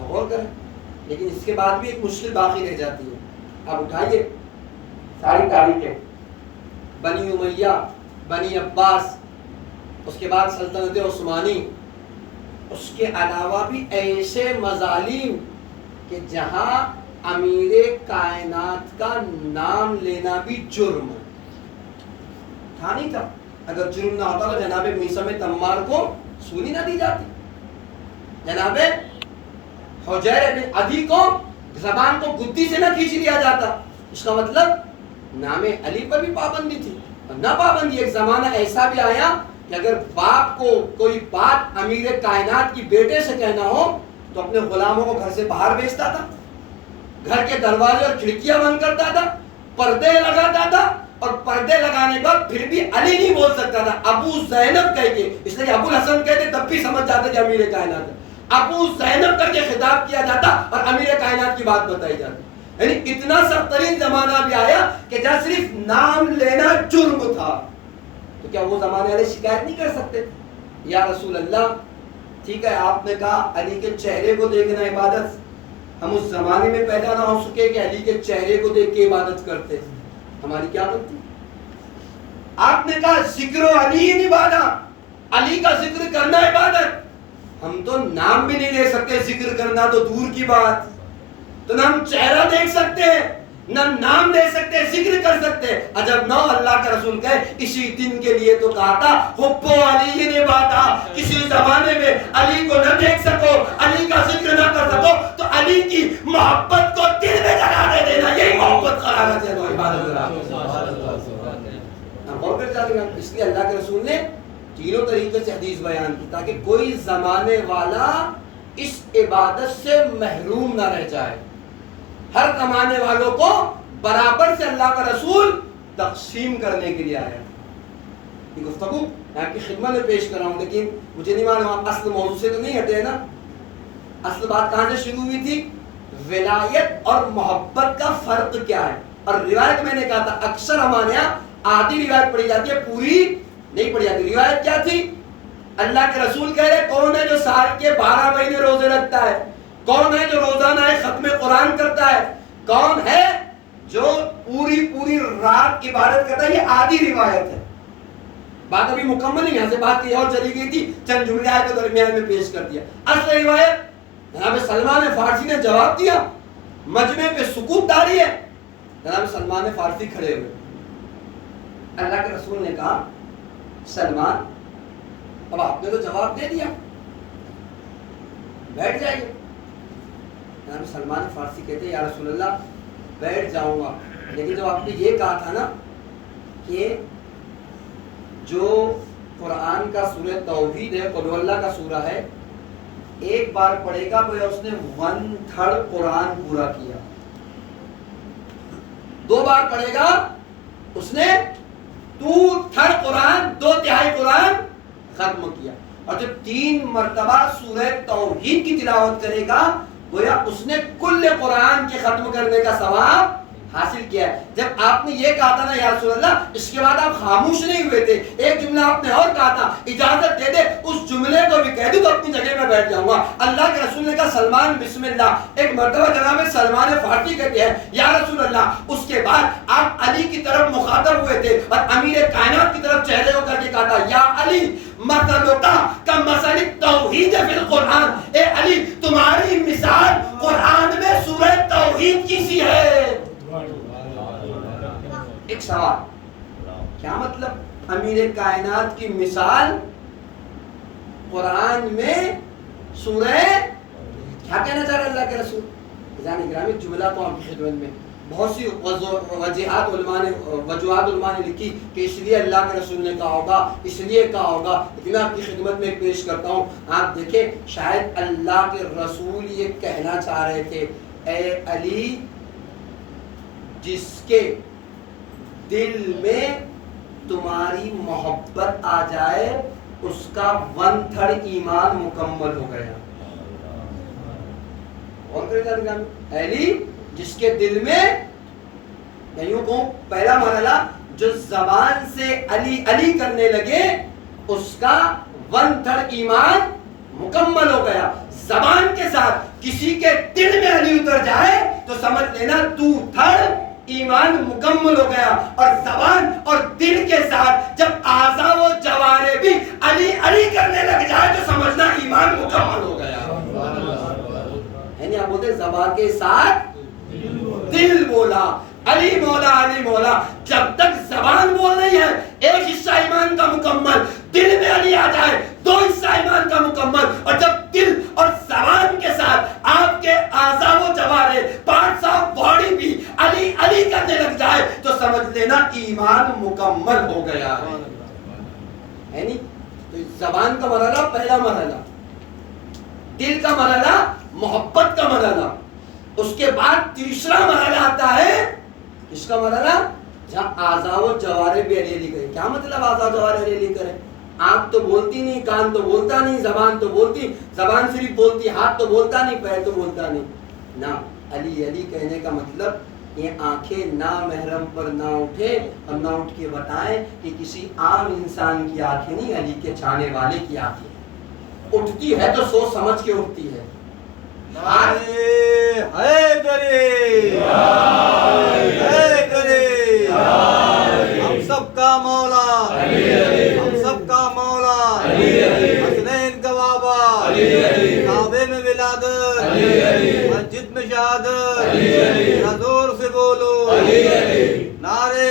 غور کریں، لیکن اس کے بعد بھی ایک مشکل باقی رہ جاتی ہے۔ اب اٹھائیے ساری تاریخیں، بنی امیہ، بنی عباس، اس کے بعد سلطنت عثمانی، اس کے علاوہ بھی ایسے مظالم کہ جہاں امیر کائنات کا نام لینا بھی جرم تھا، نہیں تھا؟ اگر جرم نہ ہوتا تو جناب میثم تمار کو سولی نہ دی جاتی، جناب حجیر بن عدی کو زبان کو گدی سے نہ کھینچ لیا جاتا۔ اس کا مطلب نام علی پر بھی پابندی تھی، اور نہ پابندی ایک زمانہ ایسا بھی آیا کہ اگر باپ کو کوئی بات امیر کائنات کی بیٹے سے کہنا ہو تو اپنے غلاموں کو گھر سے باہر بھیجتا تھا، گھر کے دروازے اور کھڑکیاں بند کرتا تھا، پردے لگاتا تھا، اور پردے لگانے کے بعد پھر بھی علی نہیں بول سکتا تھا، ابو زینب کہہ کے، اس لیے ابو الحسن کہتے تب بھی سمجھ جاتے کہ امیر کائنات ہے، ابو زینب کر کے خطاب کیا جاتا اور امیر کائنات کی بات بتائی جاتی۔ یعنی اتنا سخت ترین زمانہ بھی آیا کہ جہاں صرف نام لینا جرم تھا، تو کیا وہ زمانے والے شکایت نہیں کر سکتے؟ یا رسول اللہ ٹھیک ہے آپ نے کہا علی کے چہرے کو دیکھنا عبادت، ہم اس زمانے میں پیدا نہ ہو سکے کہ علی کے چہرے کو دیکھ کے عبادت کرتے، ہماری کیا غلطی؟ آپ نے کہا ذکر علی عبادت، علی کا ذکر کرنا عبادت، ہم تو نام بھی نہیں لے سکتے، ذکر کرنا تو دور کی بات، تو نہ ہم چہرہ دیکھ سکتے ہیں، نہ نام لے سکتے، ذکر کر سکتے۔ عجب نہ اللہ کا رسول کہے اسی دن کے لیے تو کہا تھا حب علی عبادت، کسی زمانے میں علی کو نہ دیکھ سکو، علی کا ذکر نہ کر سکو تو علی کی محبت کو دل میں جگہ دے دینا، یہی محبت قرار ہے تو عبادت ہے۔ اس لیے اللہ کے رسول نے تینوں طریقے سے حدیث بیان کی تاکہ کوئی زمانے والا اس عبادت سے محروم نہ رہ جائے، ہر زمانے والوں کو برابر سے اللہ کا رسول تقسیم کرنے کے لیے آیا۔ یہ گفتگو میں آپ کی خدمت میں پیش کر رہا ہوں، لیکن مجھے نہیں معلوم آپ اصل موضوع سے تو نہیں ہٹے نا۔ اصل بات کہاں سے شروع ہوئی تھی؟ ولایت اور محبت کا فرق کیا ہے؟ اور روایت میں نے کہا تھا اکثر ہمارے یہاں آدھی روایت پڑھی جاتی ہے, پوری نہیں پڑھی جاتی. روایت کیا تھی؟ اللہ کے رسول کہہ رہے کون ہے جو سال کے 12 مہینے روزے رکھتا ہے؟ کون ہے جو روزانہ ختم قرآن کرتا ہے؟ کون ہے جو پوری رات عبادت کرتا ہے؟ یہ آدھی روایت ہے. بات ابھی مکمل نہیں, یہاں سے بات کی اور چلی گئی تھی, چند جملے آئے کے درمیان میں پیش کر دیا. اصل روایت جناب سلمان فارسی نے جواب دیا, مجمع پہ سکوت داری ہے. جناب سلمان فارسی کھڑے ہوئے, اللہ کے رسول نے کہا سلمان اب آپ نے تو جواب دے دیا, بیٹھ جائیے. جناب سلمان فارسی کہتے یا رسول اللہ بیٹھ جاؤں گا, لیکن جب آپ نے یہ کہا تھا نا کہ جو قرآن کا سورہ توحید ہے, قل اللہ کا سورہ ہے, ایک بار پڑھے گا گویا اس نے 1/3 قرآن پورا کیا, 2 بار پڑھے گا اس نے 2/3 قرآن, 2/3 قرآن ختم کیا. اور جب 3 مرتبہ سورہ توحید کی تلاوت کرے گا گویا اس نے کل قرآن کے ختم کرنے کا ثواب حاصل کیا ہے. جب آپ نے یہ کہا تھا نا یا رسول اللہ, اس کے بعد آپ خاموش نہیں ہوئے تھے, ایک جملہ آپ نے اور کہا تھا, اجازت دے دے اس جملے کو بھی کہہ دوں تو اپنی جگہ میں بیٹھ جاؤں گا. اللہ کے رسول نے کہا سلمان بسم اللہ. ایک مرتبہ جناب سلمان فارسی کہتے ہیں یا رسول اللہ, اس کے بعد آپ علی کی طرف مخاطب ہوئے تھے اور امیر کائنات کی طرف چہرے ہو کر کے کہا تھا یا علی مثلک کمثل التوحید فی القرآن, اے علی تمہاری مثال قرآن میں سورہ توحید کی سی ہے. ایک سوال, کیا مطلب امیر کائنات کی مثال قرآن میں سورہ, کیا کہنا چاہ رہے اللہ کے رسول؟ جانے گرامی جملہ تو آپ کی خدمت میں بہت سی وجوہات علماء نے لکھی کہ اس لیے اللہ کے رسول نے کہا ہوگا, اس لیے کہا ہوگا, لیکن میں آپ کی خدمت میں پیش کرتا ہوں. آپ دیکھیں شاید اللہ کے رسول یہ کہنا چاہ رہے تھے اے علی جس کے دل میں تمہاری محبت آ جائے اس کا 1/3 ایمان مکمل ہو گیا. اور علی جس کے دل میں, میں یوں کہوں پہلا مرحلہ جو زبان سے علی علی کرنے لگے اس کا 1/3 ایمان مکمل ہو گیا. زبان کے ساتھ کسی کے دل میں علی اتر جائے تو سمجھ لینا 2/3 ایمان مکمل ہو گیا. اور زبان اور دل کے ساتھ جب اعضاء و جوارح بھی علی علی کرنے لگ جائے تو سمجھنا ایمان مکمل ہو گیا. ہے نہیں, آپ بولتے زبان کے ساتھ دل بولا علی مولا علی مولا. جب تک زبان بول رہی ہے ایک حصہ ایمان کا مکمل, دل میں علی آ جائے 2 حصہ ایمان کا مکمل. اور جب دل اور زبان کے ساتھ آپ کے اعضاء و جوارح پارٹس آف باڈی بھی علی علی کرنے لگ جائے تو سمجھ لینا ایمان مکمل ہو گیا ہے نہیں. تو زبان کا مرحلہ پہلا مرحلہ, دل کا مرحلہ محبت کا مرحلہ, اس کے بعد تیسرا مرحلہ آتا ہے اس کا مرحلہ جہاں اعضاء و جوارح بھی علی علی کرے. کیا مطلب اعضاء و جوارح علی علی کرے؟ آنکھ تو بولتی نہیں, کان تو بولتا نہیں, زبان تو بولتی, زبان صرف بولتی, ہاتھ تو بولتا نہیں, پیر تو بولتا نہیں. نہ, علی علی کہنے کا مطلب یہ آنکھیں نامحرم پر نہ اٹھے اور نہ اٹھ کے بتائیں کہ کسی عام انسان کی آنکھیں نہیں, علی کے چاہنے والے کی آنکھیں. اٹھتی ہے تو سوچ سمجھ کے اٹھتی ہے. ہم سب کا مولا, ہم سب کا مولا, حسنین کا بابا, کعبے میں ولادت, مسجد میں شہادت, زور سے بولو نعرے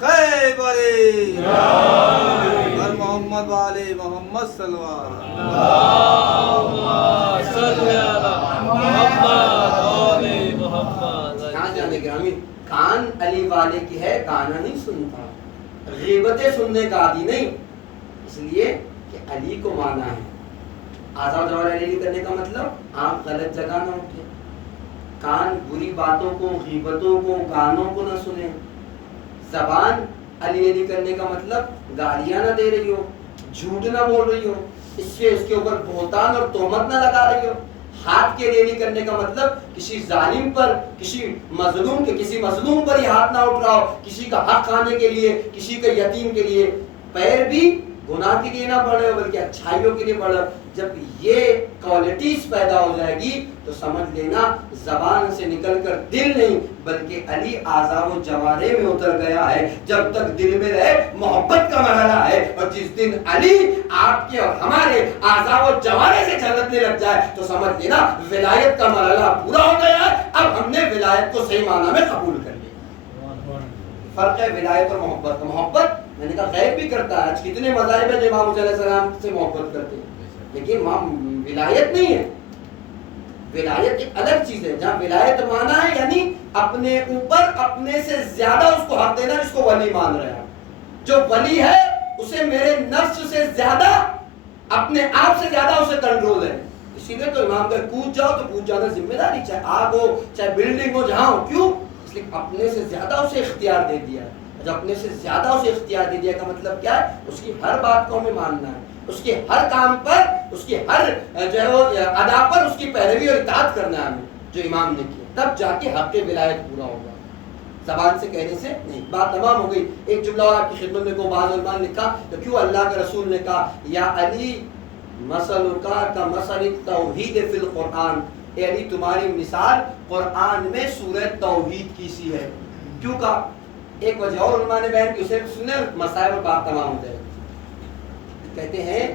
خیبری اور محمد والے محمد صلی اللہ علیہ وسلم. کہاں جانے گرامی, کان علی والے کی ہے, گانا نہیں سنتا, غیبتیں سننے کا عادی نہیں, اس لیے کہ علی کو مانا ہے. اعضاء و جوارح علی کرنے کا مطلب آنکھ غلط جگہ نہ اٹھے, کان بری باتوں کو, غیبتوں کو, گانوں کو نہ سنے, زبان علی علی کرنے کا مطلب گالیاں نہ دے رہی ہو, جھوٹ نہ بول رہی ہو, اس کے اوپر بہتان اور تہمت نہ لگا رہی ہو, ہاتھ کے لیے نہیں کرنے کا مطلب کسی ظالم پر، کسی مظلوم پر ہی ہاتھ نہ اٹھ رہا ہو، کسی کا حق کھانے کے لیے، کسی کے یتیم کے لیے. پیر بھی گناہ کے لیے نہ بڑھے بلکہ اچھائیوں کے لیے بڑھے. جب یہ کوالٹیز پیدا ہو جائے گی تو سمجھ لینا زبان سے نکل کر دل نہیں بلکہ علی اعضاء و جوارح میں اتر گیا ہے. جب تک دل میں رہے محبت کا مرحلہ ہے، اور جس دن علی آپ کے اور ہمارے اعضاء و جوارح سے جھلکنے لگ جائے تو سمجھ لینا ولایت کا مرحلہ پورا ہو گیا ہے. اب ہم نے ولایت کو صحیح معنی میں قبول کر لیا. فرق ہے ولایت اور محبت کا. محبت میں نے کہا غیر بھی کرتا ہے. آج کتنے مذاہب ہیں جو امام حسین علیہ السلام سے محبت کرتے ہیں، لیکن وہاں ولایت نہیں ہے. ولایت ایک الگ چیز ہے. جہاں ولایت مانا ہے یعنی اپنے اوپر اپنے سے زیادہ اس کو حق دینا، جس کو ولی مان رہے ہیں. جو ولی ہے اسے میرے نفس سے زیادہ، اپنے آپ سے زیادہ اسے کنٹرول ہے. اسی لیے تو امام کا کود جاؤ تو کود جانا ذمہ داری، چاہے آگ ہو چاہے بلڈنگ ہو جہاں ہو. کیوں؟ اس لیے اپنے سے زیادہ اسے اختیار دے دیا. جب اپنے سے زیادہ اسے اختیار دے دیا کا مطلب کیا ہے؟ اس کی ہر بات کو ہمیں ماننا ہے، اس کے ہر کام پر، اس کی ہر جو ہے وہ ادا پر اس کی پیروی اور اطاعت کرنا ہے ہمیں، جو امام نے کیا. تب جا کے حق ولایت پورا ہوگا، زبان سے کہنے سے نہیں. بات تمام ہو گئی. ایک جملہ اور آپ کی خدمت میں کو بعض علماء نے لکھا تو کیوں اللہ کے رسول نے کہا یا علی مثلک کمثل التوحید فی القرآن، اے علی تمہاری مثال قرآن میں سورہ توحید کی سی ہے. کیوں کہا؟ ایک وجہ اور علماء نے بیان کی، اسے سنیں مسائل اور بات تمام ہو جائے. کہتے ہیں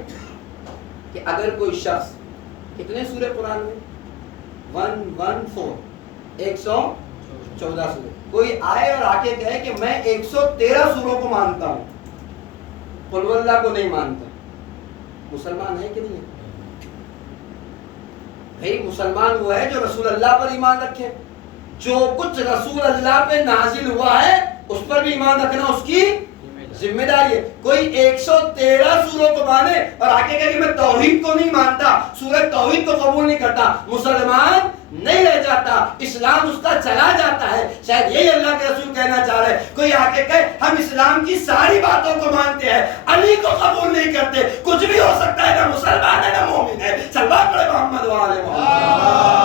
کہ اگر کوئی شخص، کتنے سورہ قرآن میں 114 114 سورہ، کوئی آئے اور آ کے کہے کہ میں 113 سوروں کو مانتا ہوں، قل ہو اللہ کو نہیں مانتا، مسلمان ہے کہ نہیں ہے؟ بھئی مسلمان وہ ہے جو رسول اللہ پر ایمان رکھے. جو کچھ رسول اللہ پہ نازل ہوا ہے اس پر بھی ایمان رکھنا اس کی ذمہ داری ہے. کوئی 113 سوروں کو مانے اور آگے کہے کہ میں توحید کو نہیں مانتا، سورہ توحید کو قبول نہیں کرتا، مسلمان نہیں رہ جاتا، اسلام اس کا چلا جاتا ہے. شاید یہی اللہ کے رسول کہنا چاہ رہے. کوئی آگے کہے ہم اسلام کی ساری باتوں کو مانتے ہیں، علی کو قبول نہیں کرتے، کچھ بھی ہو سکتا ہے، نہ مسلمان ہے نہ مومن ہے. سلوات پڑھے محمد و آل محمد.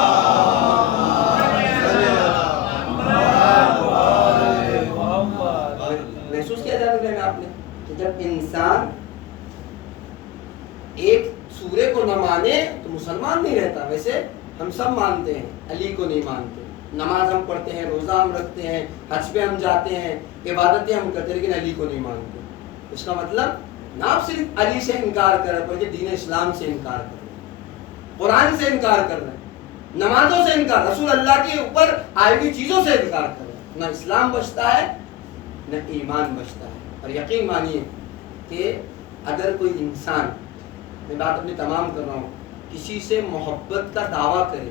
محسوس کیا جانے میں آپ نے کہ جب انسان ایک سورے کو نہ مانے تو مسلمان نہیں رہتا. ویسے ہم سب مانتے ہیں، علی کو نہیں مانتے. نماز ہم پڑھتے ہیں، روزہ ہم رکھتے ہیں، حج پہ ہم جاتے ہیں، عبادتیں ہم کرتے ہیں، لیکن علی کو نہیں مانتے. اس کا مطلب نہ آپ صرف علی سے انکار کر رہے بلکہ دین اسلام سے انکار کر رہے ہیں، قرآن سے انکار کر رہے ہیں، نمازوں سے انکار، رسول اللہ کے اوپر آئی ہوئی چیزوں سے انکار کر رہے ہیں. نہ اسلام بچتا ہے نہ ایمان بچتا ہے. اور یقین مانیے کہ اگر کوئی انسان، میں بات اپنی تمام کر رہا ہوں، کسی سے محبت کا دعویٰ کرے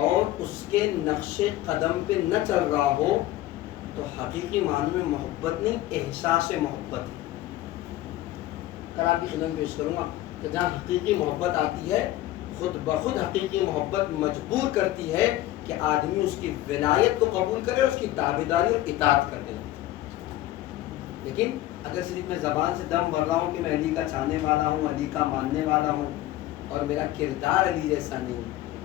اور اس کے نقش قدم پہ نہ چل رہا ہو تو حقیقی معنی میں محبت نہیں، احساس محبت ہے. کل آپ کی خدمت پیش کروں گا کہ جہاں حقیقی محبت آتی ہے، خود بخود حقیقی محبت مجبور کرتی ہے کہ آدمی اس کی ولایت کو قبول کرے اور اس کی تابعداری اور اطاعت کر دے. لیکن اگر صرف میں زبان سے دم بھر رہا ہوں کہ میں علی کا چاہنے والا ہوں، علی کا ماننے والا ہوں، اور میرا کردار علی جیسا نہیں،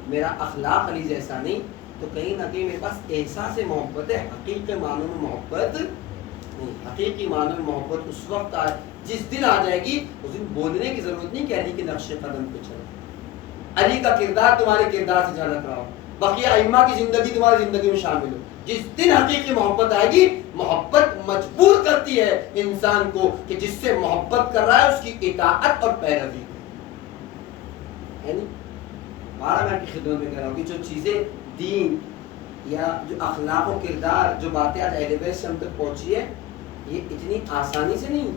میرا اخلاق علی جیسا نہیں، تو کہیں نہ کہیں میرے پاس احساس محبت ہے، حقیقی معنوں میں محبت نہیں. حقیقی معنوں میں محبت اس وقت جس دن آ جائے گی، اس دن بولنے کی ضرورت نہیں کہ علی کے نقش قدم پہ چلو، علی کا کردار تمہارے کردار سے جھلک رہا ہو، بقیہ ائمہ کی زندگی تمہاری زندگی میں شامل ہو. جس دن حقیقی محبت آئے گی، محبت مجبور کرتی ہے انسان کو کہ جس سے محبت کر رہا ہے اس کی اطاعت اور پیروی. یعنی بارہ میں کی خدمت میں کہہ رہا ہوں کہ جو چیزیں دین یا جو اخلاق و کردار، جو باتیں آج اہل بیت سے ہم تک پہنچی ہے، یہ اتنی آسانی سے نہیں.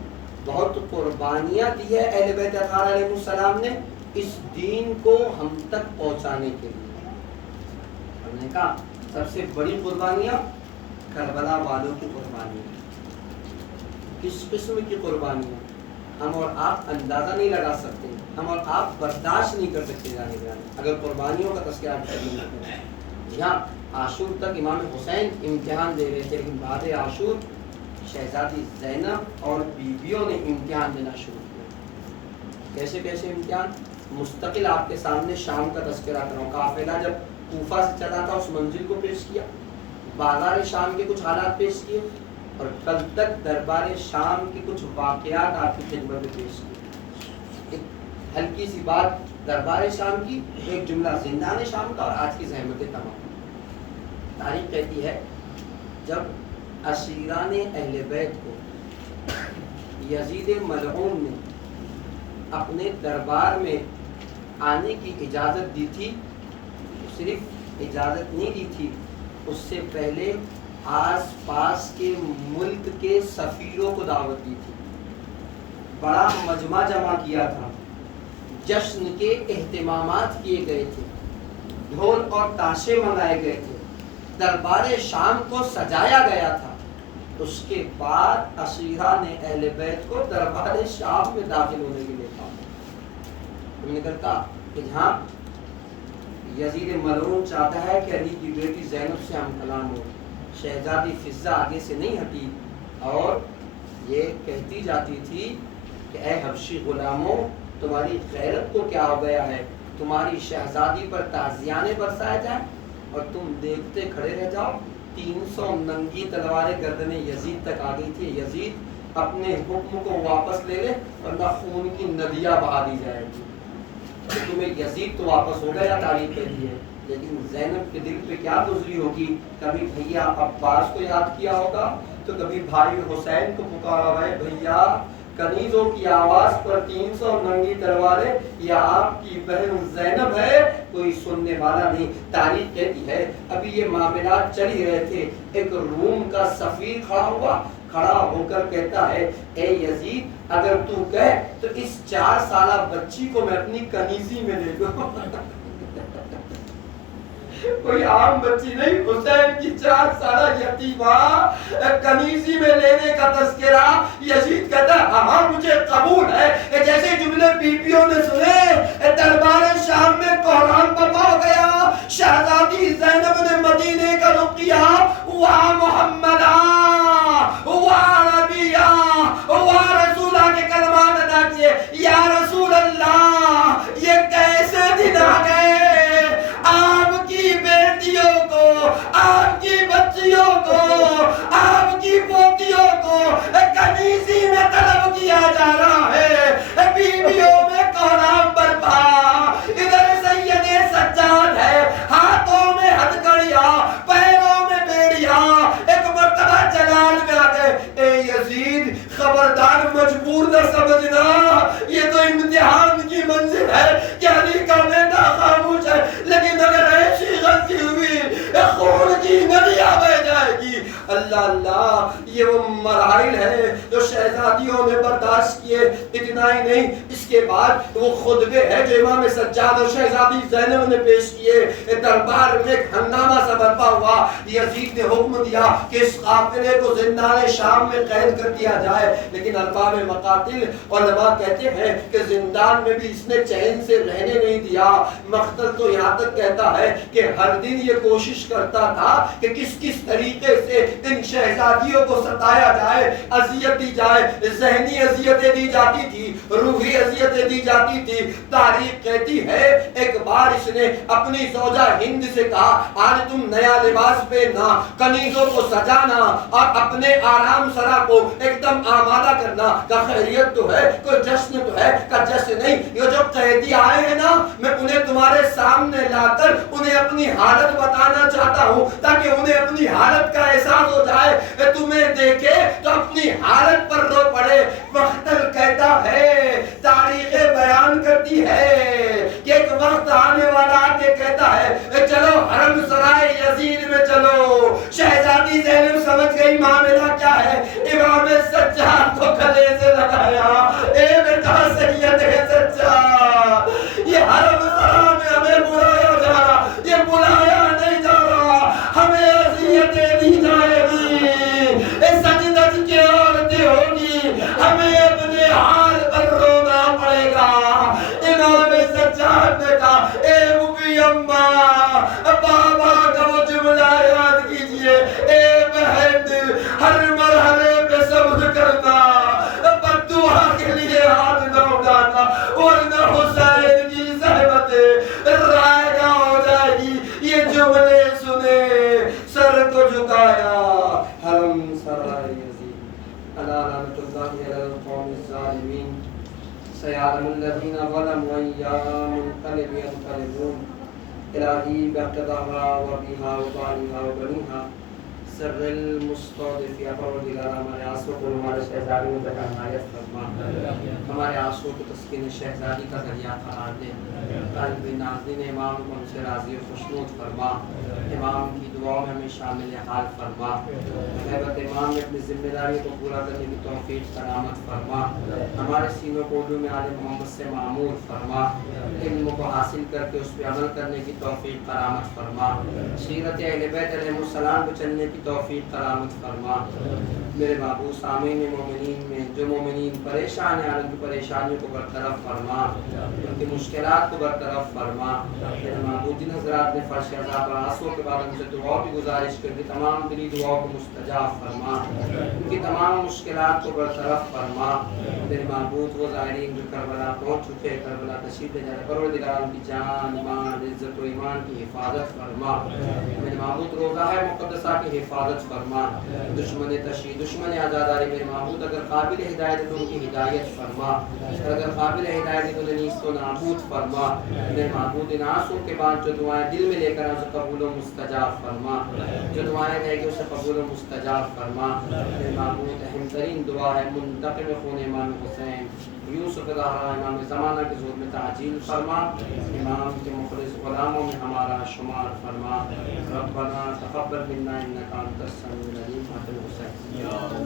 بہت قربانیاں دی ہے اہل بیت اطہار علیہ السلام نے اس دین کو ہم تک پہنچانے کے لیے. ہم نے کہا سب سے بڑی قربانیاں کربلا والوں کی قربانیاں. کس قسم کی قربانیاں ہم اور آپ اندازہ نہیں لگا سکتے، ہم اور آپ برداشت نہیں کر سکتے جانے اگر قربانیوں کا تذکرہ کریں. جی ہاں، عاشور تک امام حسین امتحان دے رہے تھے، لیکن بعد عاشور شہزادی زینب اور بیویوں نے امتحان دینا شروع کیا. کیسے کیسے امتحان؟ مستقل آپ کے سامنے شام کا تذکرہ کر رہا ہوں. قافلہ جب کوفہ سے چلا تھا اس منزل کو پیش کیا, بازار شام کے کچھ حالات پیش کیے, اور کل تک دربار شام کے کچھ واقعات آپ کی خدمت میں پیش کیے. ایک ہلکی سی بات دربار شام کی, ایک جملہ زندان شام کا, اور آج کی زحمتیں تمام. تاریخ کہتی ہے جب اسیران اہل بیت کو یزید ملعون نے اپنے دربار میں آنے کی اجازت دی تھی, صرف اجازت نہیں دی تھی, اس سے پہلے آس پاس کے ملک کے سفیروں کو دعوت دی تھی, بڑا مجمع جمع کیا تھا, جشن کے اہتمامات کیے گئے تھے, ڈھول اور تاشے منگائے گئے تھے, دربار شام کو سجایا گیا تھا. اس کے بعد اسیران اہل بیت کو دربار شام میں داخل ہونے کے لیے کہا. میں نے کہا کہ جہاں یزید ملعون چاہتا ہے کہ علی کی بیٹی زینب سے ہم کلام ہو, شہزادی فضہ آگے سے نہیں ہٹی اور یہ کہتی جاتی تھی کہ اے حبشی غلاموں, تمہاری غیرت کو کیا ہو گیا ہے, تمہاری شہزادی پر تعزیانے برسائے جائیں اور تم دیکھتے کھڑے رہ جاؤ. 300 ننگی تلواریں گردن یزید تک آ گئی تھی. یزید اپنے حکم کو واپس لے لے ورنہ خون کی ندیاں بہا دی جائے گی. تمہیں یزید تو واپس ہو گیا, تاریخ کہتی ہے, لیکن زینب کے دل پہ کیا گزری ہوگی. کبھی بھیا عباس کو یاد کیا ہوگا تو کبھی بھائی حسین کو پکارا ہے, بھیا کنیزوں کی آواز پر 300 ننگی تلواریں, یا آپ کی بہن زینب ہے, کوئی سننے والا نہیں. تاریخ کہتی ہے ابھی یہ معاملات چل ہی رہے تھے, ایک روم کا سفیر کھڑا ہوا, کھڑا ہو کر کہتا ہے اے یزید اگر تو کہے تو اس 4 سالہ بچی کو میں اپنی کنیزی میں لے لوں. کوئی عام بچی نہیں, حسین کی 4 سالہ یتیمہ کنیزی میں لینے کا تذکرہ. یزید کہتا ہے ہاں مجھے قبول ہے. جیسے جملے بیویوں نے سنے, دربار شام میں کوہرام برپا ہو گیا. شہزادی زینب نے مدینے کا رخ کیا. وہاں محمدہ وہاں نبیہ وہاں رسولہ کے کلمات ادا کیے. یا رسول اللہ, یہ کیسے دن آ گئے, آپ کی بیٹیوں کو, آپ کی بچیوں کو, آپ کی پوتیوں کو کنیزی میں طلب کیا جا رہا ہے. بیویوں میں کوہرام برپا. ادھر سید سجاد ہے, ہاتھوں میں ہتھکڑیاں, پیروں میں بیڑیاں. ایک مرتبہ جلال میں آ گئے, اے یزید خبردار مجبور نہ سمجھنا, یہ تو امتحان کی منزل ہے. کیا علی کا بیٹا خاموش ہے, لیکن اگر ایسی غلطی ہوئی خون کی ندیاں بہ جائے گی. اللہ اللہ, یہ وہ مراحل ہے جو شہزادیوں نے برداشت کیے. اتنا ہی نہیں, اس کے بعد وہ خطبے ہے جو امام سجاد اور شہزادی زینب نے پیش کیے. دربار میں ایک ہنگامہ سا برپا ہوا. یزید نے حکم دیا کہ اس قافلے کو زندان شام میں قید کر دیا جائے, لیکن ارباب مقاتل علماء کہتے ہیں کہ زندان میں بھی اس نے چین سے رہنے نہیں دیا. مقتل تو یہاں تک کہتا ہے کہ ہر دن یہ کوشش کرتا تھا کہ کس طریقے سے ان شہزادیوں کو ستایا جائے, اذیت دی جائے. ذہنی اذیتیں دی جاتی تھی, روحی اذیتیں دی جاتی تھی. تاریخ کہتی ہے ایک بار اس نے اپنی زوجہ ہند سے کہا آج تم نیا لباس پہننا, کنیزوں کو سجانا اور اپنے آرام سرا کو ایک دم آمادہ کرنا. کا خیریت تو ہے, کوئی جشن تو ہے, کا جشن نہیں. یہ جو قیدی آئے ہیں نا, میں انہیں تمہارے سامنے لا کر انہیں اپنی حالت بتانا چاہتا ہوں تاکہ انہیں اپنی حالت کا احساس ہو جائے. تمہیں دیکھے تو اپنی حالت پر رو پڑے. مقتل کہتا ہے, تاریخ بیان کرتی ہے کہ ایک وقت آنے والا آگے کہتا ہے چلو حرم سرائے یزید میں چلو. شہزادی زینب سمجھ گئی معاملہ کیا ہے. امام سجاد کو گلے سے لگایا, اے بیٹا سید سجاد, یہ حرم سرا میں ہمیں بلایا جا رہا, یہ بلایا نہیں جا رہا, ہمیں اذیتیں دی جائے گی, سج دج کے عورتیں ہوگی, ہمیں اپنے حال پر رونا پڑے گا. امام سجاد نے کہا اے مبی اماں, بابا کا وہ جملہ یاد کیجئے, اے بہن ہر مرحلے پہ صبر کرنا, بد دعا کے سيعلم الذين ظلموا أيام منقلب ينقلبون إلهي بقضاها وبها وبالها وبنيها سر المستضعف یا پروردگار ہمارے آنسوں کو ہمارے شہزادیوں تک عنایت فرما، ہمارے آنسوں کو تسکین شہزادی کا ذریعہ قرار دے، قلب ناظرین امام کو ہم سے راضی و خوشنود فرما، امام کی دعاؤں میں ہمیں شامل حال فرما، غیبت امام میں اپنی ذمہ داری کو پورا کرنے کی توفیق کرامت فرما، ہمارے سینوں کو علوم آل محمد سے معمور فرما، علم کو حاصل کر کے اس پہ عمل کرنے کی توفیق کرامت فرما، سیرت اہل بیت علیہ السلام کو چلنے کی توفیق کرامت فرما۔ میرے محبوب سامعین مومنین میں جو مومنین پریشان ہیں ان کی پریشانیوں کو برطرف فرما، ان کی مشکلات کو برطرف فرما۔ میرے محبوب جن حضرات نے فرش عذاب آنسوں کے بعد ان سے دعا کی گزارش کر کے تمام دلی دعاؤں کو مستجاب فرما، ان کی تمام مشکلات کو برطرف فرما۔ میرے محبوب وہ زائرین جو کربلا پہنچ چکے، کربلا تشریف لے جائے، پروردگار ان کی جان مال عزت و ایمان کی حفاظت فرما۔ میرے محبوب روضہ مقدسہ کی حفاظت فرما، دشمن تشیع دشمن آزاداری میرے محبوب اگر قابل ہدایت ہے تو ان کی ہدایت فرما، اور اگر قابل ہدایت ہے تو نیست و نابود فرما۔ میرے محبوب ان آنسوں کے بعد جو دعائیں دل میں لے کر اسے قبول و مستجاب فرما، جو دعائیں دے گی اسے قبول و مستجاب فرما۔ میرے محبوب اہم ترین دعا ہے منتقم خون امام حسین یوسف زہرا امام زمانہ کے ظہور میں تعجیل فرما، امام کے مخلص غلاموں میں ہمارا شمار فرما۔ ربنا تقبل منا انک انت السمیع العلیم۔ حسین